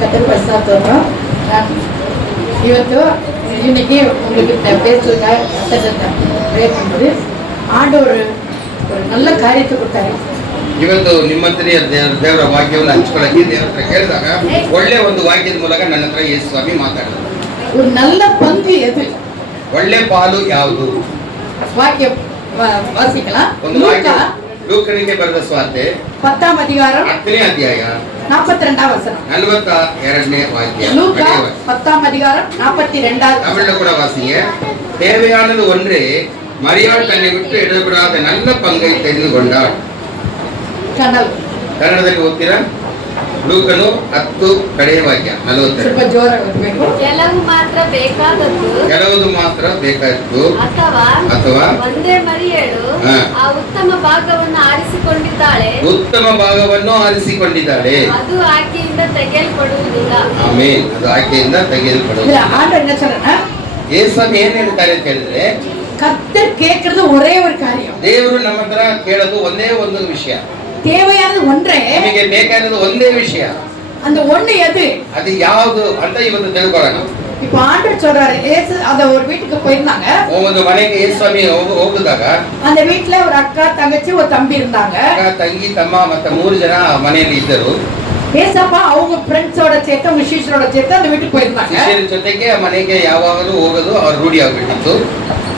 கத்தர் பரிசுத்தம். இன்னைக்கு உங்களுக்கு பேசுறதுக்காக கத்தர் ப்ரே பண்ணுறது ಆಂಡವರು ஒரு நல்ல காரியத்தை கொடுத்தாரு. ಇವತ್ತು ನಿಮ್ಮ ಹತ್ರ ದೇವರ ವಾಕ್ಯವನ್ನು ಹಂಚ್ಕೊಳ್ಳಕ್ಕೆ ದೇವರ ಹತ್ರ ಕೇಳಿದಾಗ ಒಳ್ಳೆ ಒಂದು ವಾಕ್ಯದ ಮೂಲಕ ನನ್ನ ಹತ್ರ ಯೇಸು ಸ್ವಾಮಿ ಮಾತಾಡಿದ್ರು. ஒரு நல்ல பங்கு எது? ಒಳ್ಳೆ ಪಾಲು ಯಾವುದು? ವಾಕ್ಯ ವಾಸಿக்கலாம். ಒಂದು ವಾಕ್ಯ ಲೂಕನಿಗೆ ಬರೆದ ಸುವಾರ್ತೆ 10th அதிகாரம் 10ನೇ ಅಧ್ಯಾಯ 42వ ವಚನ. 42ನೇ ವಾಕ್ಯ. லூக்கா 10th அதிகாரம் 42வது. தமிழ்ல கூட வாசிங்க. தேவையானது ஒன்றே, மரியாள் தன்னை விட்டு எடுபடாத நல்ல பங்கை தெரிந்து கொண்டாள். ಕನ್ನಡದಲ್ಲಿ ಓದ್ತೀರಾ? ಲೂಕನು 10 ಕಡೆಯ ವಾಕ್ಯ 42. ಸ್ವಲ್ಪ ಜೋರಾಗಿ ಓದಬೇಕು. ಕೆಲವು ಮಾತ್ರ ಬೇಕಾದದ್ದು, ಕೆಲವುದು ಮಾತ್ರ ಬೇಕಾದ್ದು, ಅಥವಾ ಒಂದೇ ಮರಿಯಳು ಆ ಉತ್ತಮ ಭಾಗವನ್ನು ಆರಿಸಿಕೊಂಡಿದ್ದಾಳೆ, ಉತ್ತಮ ಭಾಗವನ್ನು ಆರಿಸಿಕೊಂಡಿದ್ದಾಳೆ, ಅದು ಆಕೆಯಿಂದ ತೆಗೆಯಲ್ಪಡುವುದಿಲ್ಲ. ಆಮೆನ್. ಅದು ಆಕೆಯಿಂದ ತೆಗೆಯಲ್ಪಡುವುದಿಲ್ಲ. ஆண்டவர் என்ன சொல்றா? ಯೇಸುಸ್ವಾಮಿ ಏನ್ ಹೇಳ್ತಾರೆ ಅಂತ ಹೇಳಿದ್ರೆ, கர்த்தர் கேக்குறது ஒரே ஒரு காரியம். ದೇವರು ನಮ್ಮ ಹತ್ರ ಕೇಳೋದು ಒಂದೇ ಒಂದು ವಿಷಯ. தேவையானது ஒன்றே, ನಮಗೆ ಬೇಕಾಗಿರೋದು ಒಂದೇ ವಿಷಯ. அந்த ஒண்ணு எது? ಅದು ಯಾವುದು ಅಂತ ಇವತ್ತು ತಿಳ್ಕೊಳ್ಳೋಣ. இப்ப ஆண்டவர் சொல்றாரு, ஏசு அத ஒரு வீட்டுக்கு போயிருந்தாங்க. ಒಂದು ಮನೆಗೆ ಯೇಸುಸ್ವಾಮಿ ಹೋಗಿದಾಗ அந்த வீட்ல ஒரு அக்கா, தங்கச்சி, ஒரு தம்பி இருந்தாங்க. ಅಕ್ಕ, ತಂಗಿ, ತಮ್ಮ ಮತ್ತೆ 3 ಜನ ಮನೆಯಲ್ಲಿ ಇದ್ದರು. ஏசப்பா அவங்க ஃப்ரெண்ட்ஸோட சேர்த்து, அவங்க ಶಿಷ್ಯரோட சேர்த்து அந்த வீட்டுக்கு போயிருந்தாங்க. ಶಿಷ್ಯರ ಜೊತೆಗೆ ಮನೆಗೆ ಯಾವಾಗಲೂ ಹೋಗೋದು ಅವ್ರ ರೂಢಿ ಆಗ್ಬಿಟ್ಟಿತ್ತು.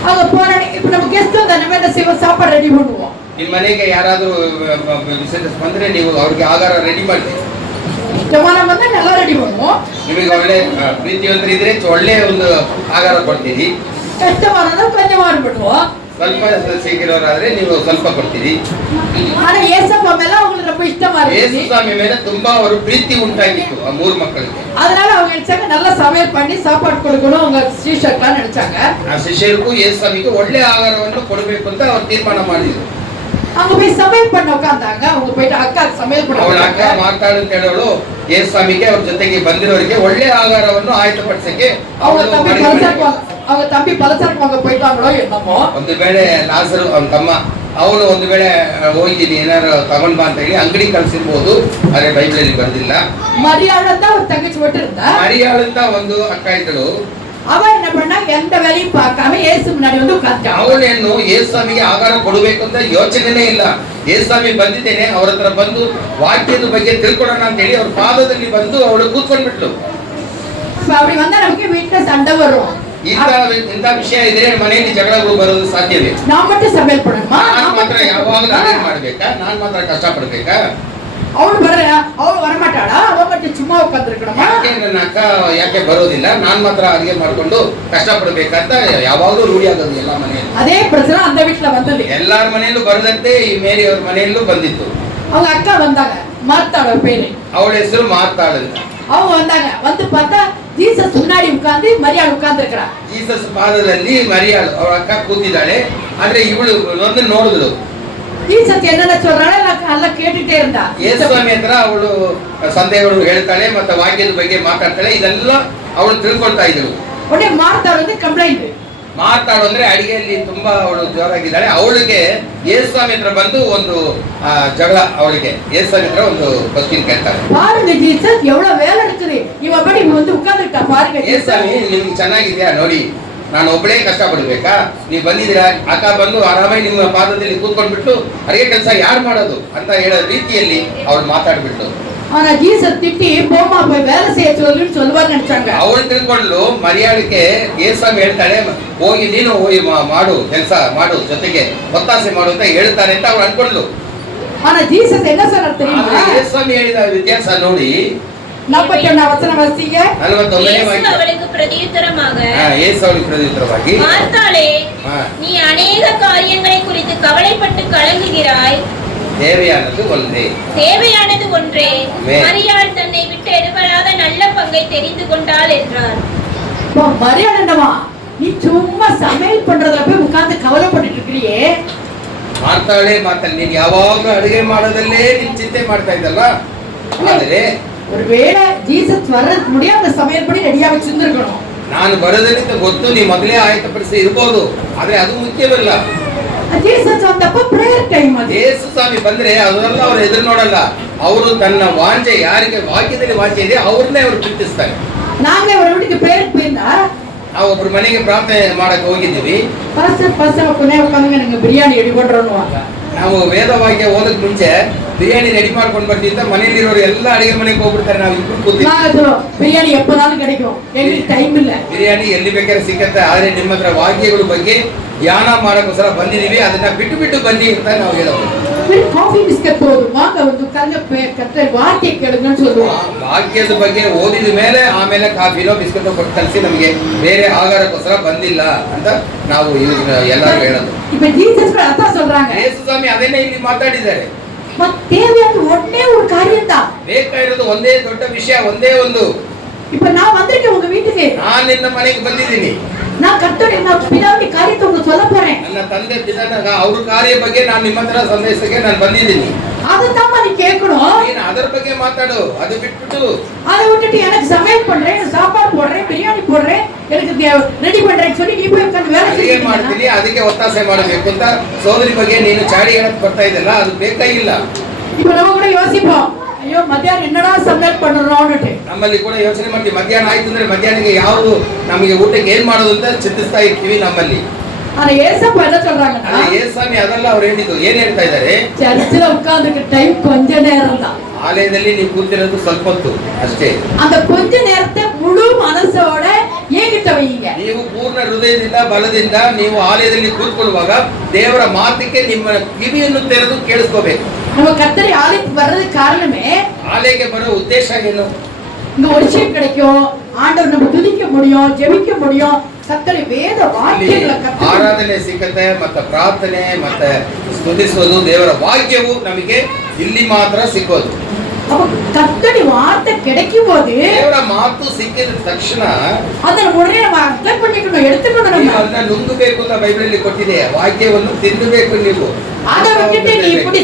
அவங்க போன இப்ப நம்ம கெஸ்ட் வந்தா நம்ம என்ன செய்வோம்? சாப்பாடு ரெடி பண்ணுவோம். ನಿಮ್ಮ ಮನೆಗೆ ಯಾರಾದರೂ ವಿಸಿಟರ್ಸ್ ಬಂದ್ರೆ ನೀವು ಅವ್ರಿಗೆ ಆಹಾರ ರೆಡಿ ಮಾಡ್ತೀವಿ. ಇಷ್ಟವಾದ ಬಂದ್ರೆ ಎಲ್ಲ ರೆಡಿ ಮಾಡುவோம். ನಿಮಗೆ ಒಳ್ಳೆ ಪ್ರೀತಿವಂತರು ಇದ್ರೆ ಒಳ್ಳೆ ಒಂದು ಆಹಾರ ಕೊಡ್ತೀರಿ. ಕಷ್ಟವಾದ ಕೊಂಚ ಮಾಡ್ಬಿಡುவோம். ಸ್ವಲ್ಪ ಸಿಕ್ಕಿರೋರಾದ್ರೆ ನೀವು ಸ್ವಲ್ಪ ಕೊಡ್ತೀರಿ. ಆದ್ರೆ ஏசப்பா மேல அவங்களுக்கு ரொம்ப இஷ்டமா இருந்துச்சு. ಯೇಸುಸ್ವಾಮಿ ಮೇಲೆ ತುಂಬಾ ಅವರು ಪ್ರೀತಿ ಉಂಟಾಗಿತ್ತು ಆ 3 ಮಕ್ಕಳಿಗೆ. அதனால அவங்க நினைச்சாங்க நல்ல சமையல் பண்ணி சாப்பாடு கொடுக்கணும் அவங்க ಶಿಷ್ಯர்களா நினைச்சாங்க. ಆ ಶಿಷ್ಯರಿಗೂ ಯೇಸುಸ್ವಾಮಿಗೆ ಒಳ್ಳೆ ಆಹಾರವನ್ನು ಕೊಡಬೇಕು ಅಂತ ಅವರು ತೀರ್ಮಾನ ಮಾಡಿದ್ರು. அவங்க போய் சமையல் பண்ண உட்கார்ந்தாங்க. அவங்க போயிட்டு அக்கா சமையல் பண்ண. ಅವಳ ಅಕ್ಕ ಮಾತಾಡು ಅಂತ ಹೇಳೋಳು ಯೇಸುಸ್ವಾಮಿಗೆ ಅವ್ರ ಜೊತೆಗೆ ಬಂದಿರೋರಿಗೆ ಒಳ್ಳೆ ಆಹಾರವನ್ನು ಆಯತ್ತಪಡಿಸಕ್ಕೆ அவங்க தம்பி பலசரக்கு வாங்க போயிட்டாங்களோ என்னமோ. ಒಂದು ವೇಳೆ ಲಾಜರು ಅವನ ತಮ್ಮ ಅವನು ಒಂದು ವೇಳೆ ಹೋಗಿ ಏನಾರು ತಗೊಂಡ್ ಬಾ ಅಂತ ಹೇಳಿ ಅಂಗಡಿ ಕಳ್ಸಿರ್ಬೋದು. ಆದ್ರೆ ಬೈಬಲಲ್ಲಿ ಬರ್ದಿಲ್ಲ. மரியாள் தான் ஒரு தங்கச்சி மட்டும் இருந்தா. ಮರಿಯಾಳ್ ಅಂತ ಒಂದು ಅಕ್ಕ ಇದ್ದಳು. அவ என்ன பண்ணா, எந்த வேலையும் பார்க்காம இயேசு முன்னாடி வந்து உட்கார்ந்தா. ಅವಳೇನು ಯೇಸುಸ್ವಾಮಿಗೆ ಆಹಾರ ಕೊಡಬೇಕು ಅಂತ ಯೋಚನೆನೇ ಇಲ್ಲ. ಯೇಸುಸ್ವಾಮಿ ಬಂದಿದ್ದೇನೆ, ಅವ್ರ ಹತ್ರ ಬಂದು ವಾಕ್ಯದ ಬಗ್ಗೆ ತಿಳ್ಕೊಳ್ಳೋಣ ಅಂತ ಹೇಳಿ ಅವ್ರ ಪಾದದಲ್ಲಿ ಬಂದು ಅವಳು ಕೂತ್ಕೊಂಡ್ಬಿಟ್ಲು. அப்படி வந்தா நமக்கு வீட்டுல சண்டை வரும். ಇಂಥ ವಿಷಯ ಇದ್ರೆ ಮನೆಯಲ್ಲಿ ಜಗಳಗಳು ಬರೋದು ಸಾಧ್ಯವೇ? நான் மட்டும் சமையல் பண்ணணுமா? ನಾನು ಮಾತ್ರ ಯಾವಾಗಲೂ ಅಡುಗೆ ಮಾಡ್ಬೇಕಾ? ನಾನ್ ಮಾತ್ರ ಕಷ್ಟ ಪಡ್ಬೇಕಾ? ಅವಳು வரமாட்டாளா? அவ மட்டும் சும்மா உட்கார்ந்திருக்கணுமா? ಯಾಕೆ ನನ್ನ ಅಕ್ಕ ಯಾಕೆ ಬರೋದಿಲ್ಲ? ನಾನ್ ಮಾತ್ರ ಅಡುಗೆ ಮಾಡ್ಕೊಂಡು ಕಷ್ಟ ಪಡ್ಬೇಕಂತ ಯಾವಾಗಲೂ ರೂಢಿ ಆಗೋದು ಎಲ್ಲ ಮನೆಯಲ್ಲಿ. அதே பிரச்சனை அந்த வீட்டுல வந்தது. ಎಲ್ಲಾರ ಮನೆಯಲ್ಲೂ ಬರದಂತೆ ಈ ಮೇರಿ ಅವ್ರ ಮನೆಯಲ್ಲೂ ಬಂದಿತ್ತು. அவங்க அக்கா வந்தாங்க. மார்த்தாள் பேரு. ಅವಳ ಹೆಸರು ಮಾರ್ತಾಳ್ ಅಂತ. அவங்க வந்தாங்க. வந்து பார்த்தா ஜீசஸ் முன்னாடி உட்கார்ந்து மரியாள் உட்கார்ந்து இருக்கா. ಜೀಸಸ್ ಪಾದದಲ್ಲಿ ಮರಿಯಾಳು ಅವಳ ಅಕ್ಕ ಕೂತಿದ್ದಾಳೆ. ಆದ್ರೆ ಇವಳು ಒಂದು ನೋಡಿದ್ಳು. ஜீசஸ் என்னென்ன சொல்றாளோ ಎಲ್ಲ ಕೇಳಿட்டೇ இருந்தா. ಯೇಸುಸ್ವಾಮಿ ಹತ್ರ ಅವಳು ಸಂದೇಹಗಳು ಹೇಳ್ತಾಳೆ, ಮತ್ತೆ ವಾಕ್ಯದ ಬಗ್ಗೆ ಮಾತಾಡ್ತಾಳೆ. ಇದೆಲ್ಲ ಅವಳು ತಿಳ್ಕೊಳ್ತಾ ಇದ್ದಳು. உடனே மார்த்தாள் வந்து ಕಂಪ್ಲೇಂಟ್. ಮಾರ್ತಾಳು ಅಂದ್ರೆ ಅಡಿಗೆಯಲ್ಲಿ ತುಂಬಾ ಅವಳು ಜೋರಾಗಿದ್ದಾಳೆ. ಅವಳಿಗೆ ಯೇಸುಸ್ವಾಮಿ ಹತ್ರ ಬಂದು ಒಂದು ಜಗಳ. ಅವಳಿಗೆ ಯೇಸುಸ್ವಾಮಿ ಹತ್ರ ಒಂದು ಕ್ವಶ್ಚನ್ ಕೇಳ್ತಾಳೆ. பாருங்க ஜீசஸ் எவ்வளவு வேலை இருக்குது. இவ படி வந்து உட்கார்ந்துட்டா பாருங்க. ಯೇಸುಸ್ವಾಮಿ ನಿಮ್ಗೆ ಚೆನ್ನಾಗಿದ್ಯಾ ನೋಡಿ, ನಾನು ಒಬ್ಬಳೇ ಕಷ್ಟ ಪಡ್ಬೇಕಾ? ನೀವು ಬಂದಿದ್ದೀರಾ, ಅಕ್ಕ ಬಂದು ಆರಾಮಾಗಿ ನಿಮ್ಮ ಪಾದದಲ್ಲಿ ಕೂತ್ಕೊಂಡ್ಬಿಟ್ಟು ಅಡಿಗೆ ಕೆಲಸ ಯಾರು ಮಾಡೋದು ಅಂತ ಹೇಳೋ ರೀತಿಯಲ್ಲಿ ಅವಳು ಮಾತಾಡ್ಬಿಟ್ಟು. ஆனா ஜீசஸ் திட்டி போமா போய் வேலை செய்ய சொல்லுன்னு சொல்லுவார் நினைச்சாங்க. ಅವಳು ತಿಳ್ಕೊಂಡು ಮರಿಯಾಳಿಗೆ ಯೇಸುಸ್ವಾಮಿ ಹೇಳ್ತಾಳೆ, ಹೋಗಿ ನೀನು ಹೋಗಿ ಮಾಡು, ಕೆಲಸ ಮಾಡು, ಜೊತೆಗೆ ಒತ್ತಾಸೆ ಮಾಡು ಅಂತ ಹೇಳ್ತಾರೆ ಅಂತ ಅವಳು ಅನ್ಕೊಂಡ್ಲು. ஆனா ஜீசஸ் என்ன சொன்னார் தெரியுமா? ಯೇಸುಸ್ವಾಮಿ ಹೇಳಿದ ವ್ಯತ್ಯಾಸ ನೋಡಿ. 41వ ವಚನ ವಾಸಿಗೆ. 41ನೇ ವಾಕ್ಯ. ಅವಳಿಗೆ ಪ್ರತ್ಯುತ್ತರமாக, ಯೇಸು ಅವಳಿಗೆ ಪ್ರತ್ಯುತ್ತರವಾಗಿ, மார்த்தாளே, நீ அநேக காரியங்களை குறித்து கவலைப்பட்டு கலங்குகிறாய். தேவையானது ஒன்றே, தேவையானது ஒன்றே, மரியாள் தன்னை விட்டு எடுபடாத நல்ல பங்கை தெரிந்து கொண்டாள் என்றார். மரியாள் என்னமா, நீ சும்மா சமையல் பண்றதுல போய் உட்கார்ந்து கவலைப்பட்டுட்டு இருக்கறியே. ಮಾರ್ತಾಳೆ ಮಾತಲ್ಲಿ ನೀನು ಯಾವಾಗಲೂ ಅಡುಗೆ ಮಾಡೋದಲ್ಲೇ ನೀನು ಚಿಂತೆ ಮಾಡ್ತಾ ಇದ್ದಲ್ಲ. ಆದರೆ ஒருவேளை ஜீசஸ் வர்றதுக்கு முடியாத சமையல் பண்ணி ரெடியா வச்சிருந்திருக்கணும். ನಾನು ಬರೋದರಿಂದ ಗೊತ್ತು, ನೀ ಮೊದಲೇ ಆಯತ್ತಪಡಿಸಿ ಇರ್ಬೋದು, ಆದ್ರೆ ಅದು ಮುಖ್ಯವಲ್ಲ. ಜೀಸಸ್ ಅಂತಪ್ಪ ಪ್ರೇಯರ್ ಟೈಮ್ ಅದು. ಯೇಸು ಸ್ವಾಮಿ ಬಂದ್ರೆ ಅದನ್ನೆಲ್ಲ ಅವ್ರು ಎದುರು ನೋಡಲ್ಲ. ಅವರು ತನ್ನ ವಾಂಚೆ ಯಾರಿಗೆ ವಾಕ್ಯದಲ್ಲಿ ವಾಂಚೆ ಇದೆ ಅವ್ರನ್ನೇ ಅವರು ಪ್ರೀತಿಸ್ತಾರೆ. ನಾನೇ ಅವರ வீட்டுக்கு பேருக்கு போயிருந்தா ನಾವು ಒಬ್ರು ಮನೆಗೆ ಪ್ರಾರ್ಥನೆ ಮಾಡಕ್ ಹೋಗಿದ್ದೀವಿ. ಪಾಸ್ಟರ್ ಕೊನೆ ಉட்காந்து ನನಗೆ ಬಿರಿಯಾನಿ ರೆಡಿ பண்ணுறோன்னுவாங்க. ನಾವು ವೇದವಾಕ್ಯ ಓದಕ್ ಮುಂಚೆ ಬಿರಿಯಾನಿ ರೆಡಿ ಮಾಡ್ಕೊಂಡು ಬರ್ತಿದ್ದ ಮನೆಯಲ್ಲಿರೋರು ಎಲ್ಲ ಅಡಿಗೆ ಮನೆಗೆ ಹೋಗ್ಬಿಡ್ತಾರೆ. ನಾವು ಇಬ್ರು ಕೂತಿದ್ವಿ. ಬಿರಿಯಾನಿ எப்போனாலும் கிடைக்கும், எங்களுக்கு டைம் ಇಲ್ಲ. ಬಿರಿಯಾನಿ ಎಲ್ಲಿ ಬೇಕಾದ್ರೆ ಸಿಕ್ಕತ್ತೆ. ಆದ್ರೆ ನಿಮ್ಮ ಹತ್ರ ವಾಕ್ಯಗಳ ಬಗ್ಗೆ ಧ್ಯಾನ ಮಾಡಕ್ಕೋಸ್ಕರ ಬಂದಿದೀವಿ, ಅದನ್ನ ಬಿಟ್ಟು ಬಿಟ್ಟು ಬನ್ನಿ ಅಂತ ನಾವು ಹೇಳೋದು. ಕಾಫಿ ಬಿಸ್ಕೆಟ್ போதும், வாங்க வந்து கத்த வார்த்தை கேளுங்கன்னு சொல்லுவோம். ವಾಕ್ಯದ ಬಗ್ಗೆ ಓದಿದ ಮೇಲೆ ಆಮೇಲೆ ಕಾಫಿನೋ ಬಿಸ್ಕೆಟೋ ಕೊಟ್ಟು ಕಳಿಸಿ ನಮಗೆ ಬೇರೆ ಆಹಾರಕ್ಕೋಸ್ಕರ ಬಂದಿಲ್ಲ ಅಂತ ನಾವು ಎಲ್ಲರೂ ಹೇಳೋದು. இப்ப ஜீசஸ் கூட அதான் சொல்றாங்க. ಯೇಸು ಸ್ವಾಮಿ ಅದನ್ನೇ ಇಲ್ಲಿ ಮಾತಾಡಿದ್ದಾರೆ. தேவையான ஒண்ணே ஒரு காரியம் தான். ಬೇಕಾಗಿರೋದು ಒಂದೇ ದೊಡ್ಡ ವಿಷಯ, ಒಂದೇ ಒಂದು. இப்ப நான் வந்திருக்கேன் உங்க வீட்டுக்கு. ನಾನು ನಿನ್ನ ಮನೆಗೆ ಬಂದಿದ್ದೀನಿ. நான் கர்த்தருடைய பிதாவுடைய காரியத்தை உங்களுக்கு சொல்ல போறேன். ನನ್ನ ತಂದೆ ಪಿತಾನ ಅವ್ರ ಕಾರ್ಯ ಬಗ್ಗೆ ನಾನು ನಿಮ್ಮ ಹತ್ರ ಸಂದೇಶಕ್ಕೆ ನಾನು ಬಂದಿದ್ದೀನಿ. ಅದನ್ನ நீ கேட்கணும். ನೀನು ಅದರ ಬಗ್ಗೆ ಮಾತಾಡು. ಅದು ಬಿಟ್ಬಿಟ್ಟು அதை விட்டுட்டு எனக்கு சமையல் பண்றேன், சாப்பாடு போடுறேன், பிரியாணி போடுறேன், எனக்கு ரெடி பண்றேன்னு சொல்லி நீ போய் உட்கார்ந்து வேலை ಅಡಿಗೆ ಮಾಡ್ತೀನಿ, ಅದಕ್ಕೆ ಒತ್ತಾಸೆ ಮಾಡಬೇಕು ಅಂತ ಸೋದರಿ ಬಗ್ಗೆ ನೀನು ಚಾಡಿ ಹೇಳಕ್ ಬರ್ತಾ ಇದೆಲ್ಲ, ಅದು ಬೇಕಾಗಿಲ್ಲ. இப்ப நம்ம கூட யோசிப்போம், ஐயோ மத்தியானம் என்னடா சமையல் பண்றோம்னுட்டு. ನಮ್ಮಲ್ಲಿ ಕೂಡ ಯೋಚನೆ ಮಾಡ್ತೀವಿ, ಮಧ್ಯಾಹ್ನ ಆಯ್ತು ಅಂದ್ರೆ ಮಧ್ಯಾಹ್ನಕ್ಕೆ ಯಾವುದು ನಮಗೆ ಊಟಕ್ಕೆ ಏನ್ ಮಾಡೋದು ಅಂತ ಚಿಂತಿಸ್ತಾ ಇರ್ತೀವಿ ನಮ್ಮಲ್ಲಿ. ஆனா ஏசப்பா என்ன சொல்றாங்கன்னா, ಯೇಸು ಅದೆಲ್ಲ ಅವ್ರು ಹೇಳಿದ್ದು ಏನ್ ಹೇಳ್ತಾ ಇದ್ದಾರೆ? ಚರ್ಚಿல உட்கார்ந்துக்க டைம் கொஞ்ச நேரம் தான். ಆಲಯದಲ್ಲಿ ನೀವು ಕೂತಿರೋದು ಸ್ವಲ್ಪ ಹೊತ್ತು ಅಷ್ಟೇ. அந்த கொஞ்ச நேரத்தை முழு மனசோட ஏகிட்ட வைங்க. ನೀವು ಪೂರ್ಣ ಹೃದಯದಿಂದ ಬಲದಿಂದ ನೀವು ಆಲಯದಲ್ಲಿ ಕೂತ್ಕೊಳ್ಳುವಾಗ ದೇವರ ಮಾತಿಗೆ ನಿಮ್ಮ ಕಿವಿಯನ್ನು ತೆರೆದು ಕೇಳಿಸ್ಕೋಬೇಕು. நம்ம கர்த்தரை ஆலயத்துக்கு வர்றதுக்கு காரணமே, ಆಲಯಕ್ಕೆ ಬರೋ ಉದ್ದೇಶ ಏನು? இங்க ஒரு விஷயம் கிடைக்கும், ஆண்டவர் நம்ம துதிக்க முடியும், ஜெபிக்க முடியும், ಕರ್ತನ ವೇದ ವಾಕ್ಯಗಳ ಆರಾಧನೆ ಸಿಕ್ಕತ್ತೆ, ಮತ್ತೆ ಪ್ರಾರ್ಥನೆ ಮತ್ತೆ ಸ್ತುತಿಸೋದು ದೇವರ ವಾಕ್ಯವು ನಮಗೆ ಇಲ್ಲಿ ಮಾತ್ರ ಸಿಕ್ಕೋದು. அப்ப கர்த்தடி வார்த்தை கிடைக்கும் போது, ದೇವರ ಮಾತು ಸಿಕ್ಕಿದ ತಕ್ಷಣ ಅದನ್ನ ಉடನೆ ನಾವು ಅರ್ಥ பண்ணிக்கணும், எடுத்துக்கணும். நம்ம ಅದನ್ನ ನುಂಗಬೇಕು ಅಂತ ಬೈಬಲಲ್ಲಿ ಕೊಟ್ಟಿದೆ. ವಾಕ್ಯವನ್ನು ತಿನ್ನಬೇಕು ನೀವು. அதை விட்டுட்டு நீ இப்படி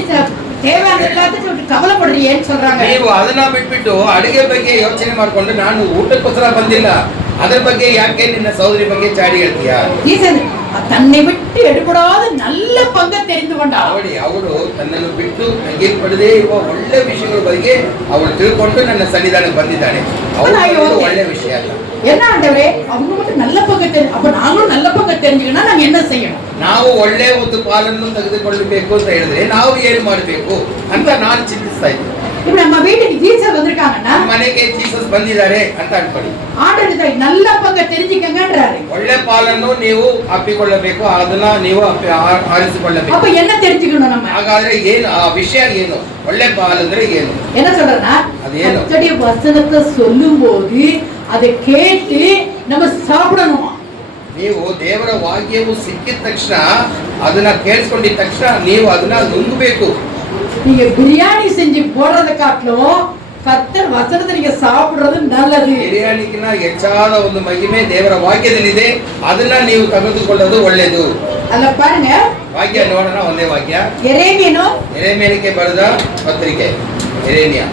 தேவையான எல்லாத்தையும் கவலைப்படுறீன்னு சொல்றாங்க. ನೀವು ಅದನ್ನ ಬಿಟ್ಬಿಟ್ಟು ಅಡಿಗೆ ಬಗ್ಗೆ ಯೋಚನೆ ಮಾಡ್ಕೊಂಡು ನಾನು ಊಟಕ್ಕೋಸ್ಕರ ಬಂದಿಲ್ಲ, ಅದರ ಬಗ್ಗೆ ಯಾಕೆ ನಿನ್ನ ಸಹೋದರಿ ಬಗ್ಗೆ ಚಾಡಿ ಹೇಳ್ತೀಯಾ? தன்னை விட்டு எடுபடாத நல்ல பங்கை தெரிந்து கொண்டா. ನೋಡಿ, ಅವಳು ತನ್ನನ್ನು ಬಿಟ್ಟು ತೆಗೆಯಲ್ಪಡದೇ ಇರುವ ಒಳ್ಳೆ ವಿಷಯಗಳ ಬಗ್ಗೆ ಅವಳು ತಿಳ್ಕೊಂಡು ನನ್ನ ಸನ್ನಿಧಾನಕ್ಕೆ ಬಂದಿದ್ದಾಳೆ. ಅವಳು ಒಳ್ಳೆ ವಿಷಯ ಅಲ್ಲ. என்ன ஆண்டவரே, அவங்க மட்டும் நல்ல பங்கை தெரிஞ்சு, அப்ப நாங்களும் நல்ல பங்கை தெரிஞ்சுக்கணும், நாங்க என்ன செய்யணும்? ನಾವು ಒಳ್ಳೆ ಒಂದು ಪಾಲನ್ನು ತೆಗೆದುಕೊಳ್ಳಬೇಕು ಅಂತ ಹೇಳಿದ್ರೆ ನಾವು ಏನು ಮಾಡಬೇಕು ಅಂತ ನಾನು ಚಿಂತಿಸ್ತಾ ಇದ್ದೀನಿ. இப்ப நம்ம வீட்டுக்கு ஜீசஸ் வந்திருக்காங்கன்னா, ಮನೆಗೆ ಜೀಸಸ್ ಬಂದಿದ್ದಾರೆ ಅಂತ ಅನ್ಕೊಳ್ಳಿ. ஆண்டவர் நல்ல பங்கை தெரிஞ்சுக்கங்கன்றாரு. ಒಳ್ಳೆ ಪಾಲನ್ನು ನೀವು ಅಪ್ಪಿಕೊಳ್ಳಬೇಕು, ಅದನ್ನ ನೀವು ಆರಿಸಿಕೊಳ್ಳಬೇಕು. அப்ப என்ன தெரிஞ்சுக்கணும் நம்ம? ಹಾಗಾದ್ರೆ ಏನು ಆ ವಿಷಯ ಏನು? ಒಳ್ಳೆ ಪಾಲ್ ಅಂದ್ರೆ ಏನು? என்ன சொல்றேன்னா, ಅದೇನು? கர்த்தருடைய வசனத்தை சொல்லும்போது அதை கேட்டு நம்ம சாப்பிடணும். ನೀವು ದೇವರ ವಾಕ್ಯವು ಸಿಕ್ಕಿದ ತಕ್ಷಣ ಅದನ್ನ ಕೇಳಿಸ್ಕೊಂಡಿದ ತಕ್ಷಣ ನೀವು ಅದನ್ನ ನುಂಗಬೇಕು. நீங்க பிரியாணி செஞ்சு போடுறத காட்டிலும் கர்த்தர் வசனத்தை நீங்க சாப்பிடுறது நல்லது. ಬಿರಿಯಾನಿಗಿನ ಹೆಚ್ಚಾದ ಒಂದು ಮಹಿಮೆ ದೇವರ ವಾಕ್ಯದಲ್ಲಿದೆ, ಅದನ್ನ ನೀವು ತೆಗೆದುಕೊಳ್ಳೋದು ಒಳ್ಳೆಯದು. ಅಲ್ಲ பாருங்க, ವಾಕ್ಯ ನೋಡೋಣ. ಒಂದೇ ವಾಕ್ಯ, எரேமியனுக்கு ಬರೆದ ಪತ್ರಿಕೆ, ಎರೇಮಿಯಾ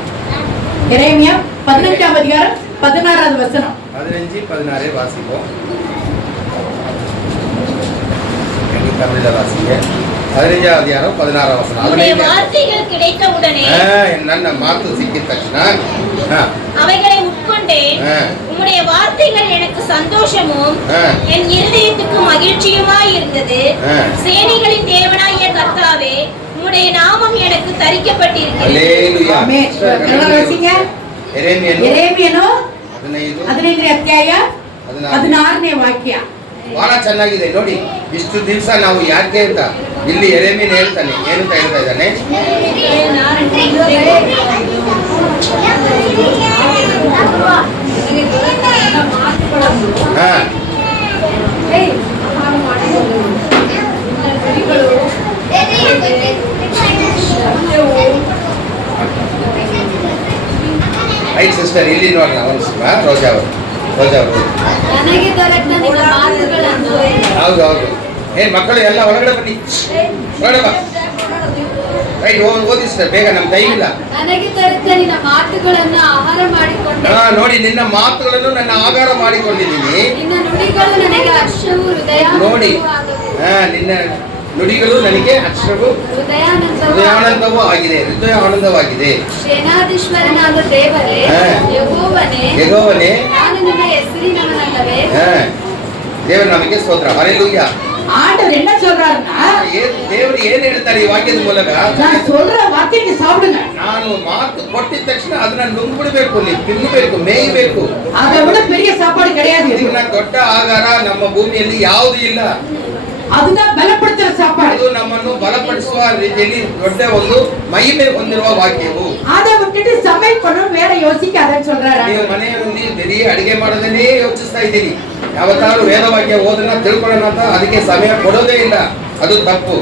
15ஆம் அதிகாரம் 16வது வசனம். 15-16 வாசிப்போம். தமிழ்ல வாசிங்க. 15ஆம் அதிகாரம் 16ஆம் வசனம். உம்முடைய வார்த்தைகள் கிடைத்த உடனே ನನ್ನ ಮಾತು ಸಿಕ್ಕಿದ ತಕ್ಷಣ அவைகளை உட்கொண்டேன். உம்முடைய வார்த்தைகள் எனக்கு சந்தோஷமும் என் இருதயத்துக்கு மகிழ்ச்சியுமாய் இருந்தது. சேனைகளின் தேவனாகிய கர்த்தாவே, உம்முடைய நாமம் எனக்கு தரிக்கப்பட்டிருக்கிறது. அல்லேலூயா. ஆமென். வாசிங்க. ಎರೇಮಿಯನು 15ನೇ ಅಧ್ಯಾಯ 16ನೇ ವಾಕ್ಯ. ಬಹಳ ಚೆನ್ನಾಗಿದೆ ನೋಡಿ. ಇಷ್ಟು ದಿವಸ ನಾವು ಯಾಕೆ ಅಂತ ಇಲ್ಲಿ ಎರೇಮಿಯನ್ ಹೇಳ್ತಾನೆ. ಏನಂತ ಹೇಳ್ತಾ ಇದ್ದಾನೆ? ರೈಟ್ ಸಿಸ್ಟರ್, ಇಲ್ಲಿ ನೋಡೋಣ ಒಂದು ರೋಜಾ ಅವರು. ಹೌದು ಹೌದು. ಮಕ್ಕಳು ಎಲ್ಲ ಹೊರಗಡೆ ಬನ್ನಿ, ಹೊರಗಡೆ ಬಾ. ರೈಟ್, ಓದಿ ಸಿಸ್ಟರ್ ಬೇಗ, ನಮ್ಮ ಟೈಮ್ ಇಲ್ಲ. ನೋಡಿ, ನಿನ್ನ ಮಾತುಗಳನ್ನು ನನ್ನ ಆಹಾರ ಮಾಡಿಕೊಂಡಿದ್ದೀನಿ. ನೋಡಿ, ನಿನ್ನ ನುಡಿಗಳು ನನಗೆ ಅಕ್ಷರವು ಹೃದಯಾನಂದವೂ ಆಗಿದೆ. ಹೃದಯ ಆನಂದವಾಗಿದೆ. ಸೇನಾಧೀಶ್ವರನಾದ ದೇವರೇ, ಯೆಹೋವನೇ, ಯೆಹೋವನೇ, ನಾನು ನಿನ್ನ ಹೆಸರಿನವನಲ್ಲವೇ? ದೇವರು ನಮಗೆ ಸ್ತೋತ್ರ. ಹಲ್ಲೆಲೂಯಾ. ஆண்டவர் என்ன சொல்றாருன்னா, ದೇವರು ಏನ್ ಹೇಳ್ತಾರೆ ಈ ವಾಕ್ಯದ ಮೂಲಕ? நான் சொல்ற வார்த்தைக்கு சாப்பிடுங்க. ನಾನು ಮಾತು ಕೊಟ್ಟಿದ ತಕ್ಷಣ ಅದನ್ನ ನುಂಗ್ಬಿಡ್ಬೇಕು, ನೀವು ತಿನ್ನಬೇಕು, ಮೇಯ್ಬೇಕು. அதை விட பெரிய சாப்பாடு கிடையாது. ಇದನ್ನ ದೊಡ್ಡ ಆಹಾರ ನಮ್ಮ ಭೂಮಿಯಲ್ಲಿ ಯಾವುದೂ ಇಲ್ಲ. அதுதான் பலப்படுத்துற சாப்பாடு. ಅದು ನಮ್ಮನ್ನು ಬಲಪಡಿಸುವ ರೀತಿಯಲ್ಲಿ ದೊಡ್ಡ ಒಂದು ಮಹಿಮೆ ಹೊಂದಿರುವ ವಾಕ್ಯವು. அதை விட்டுட்டு சமையல் பண்ணணும் வேற யோசிக்காதன்னு சொல்றாரு. ನೀವು ಮನೆಯಲ್ಲಿ ಬರೀ ಅಡಿಗೆ ಮಾಡೋದನ್ನೇ ಯೋಚಿಸ್ತಾ ಇದ್ದೀರಿ. ಯಾವತ್ತಾದ್ರೂ ವೇದ ವಾಕ್ಯ ಓದನ್ನ ತಿಳ್ಕೊಳ್ಳೋಣ ಅಂತ ಅದಕ್ಕೆ ಸಮಯ ಕೊಡೋದೇ ಇಲ್ಲ. ಅದು ತಪ್ಪು.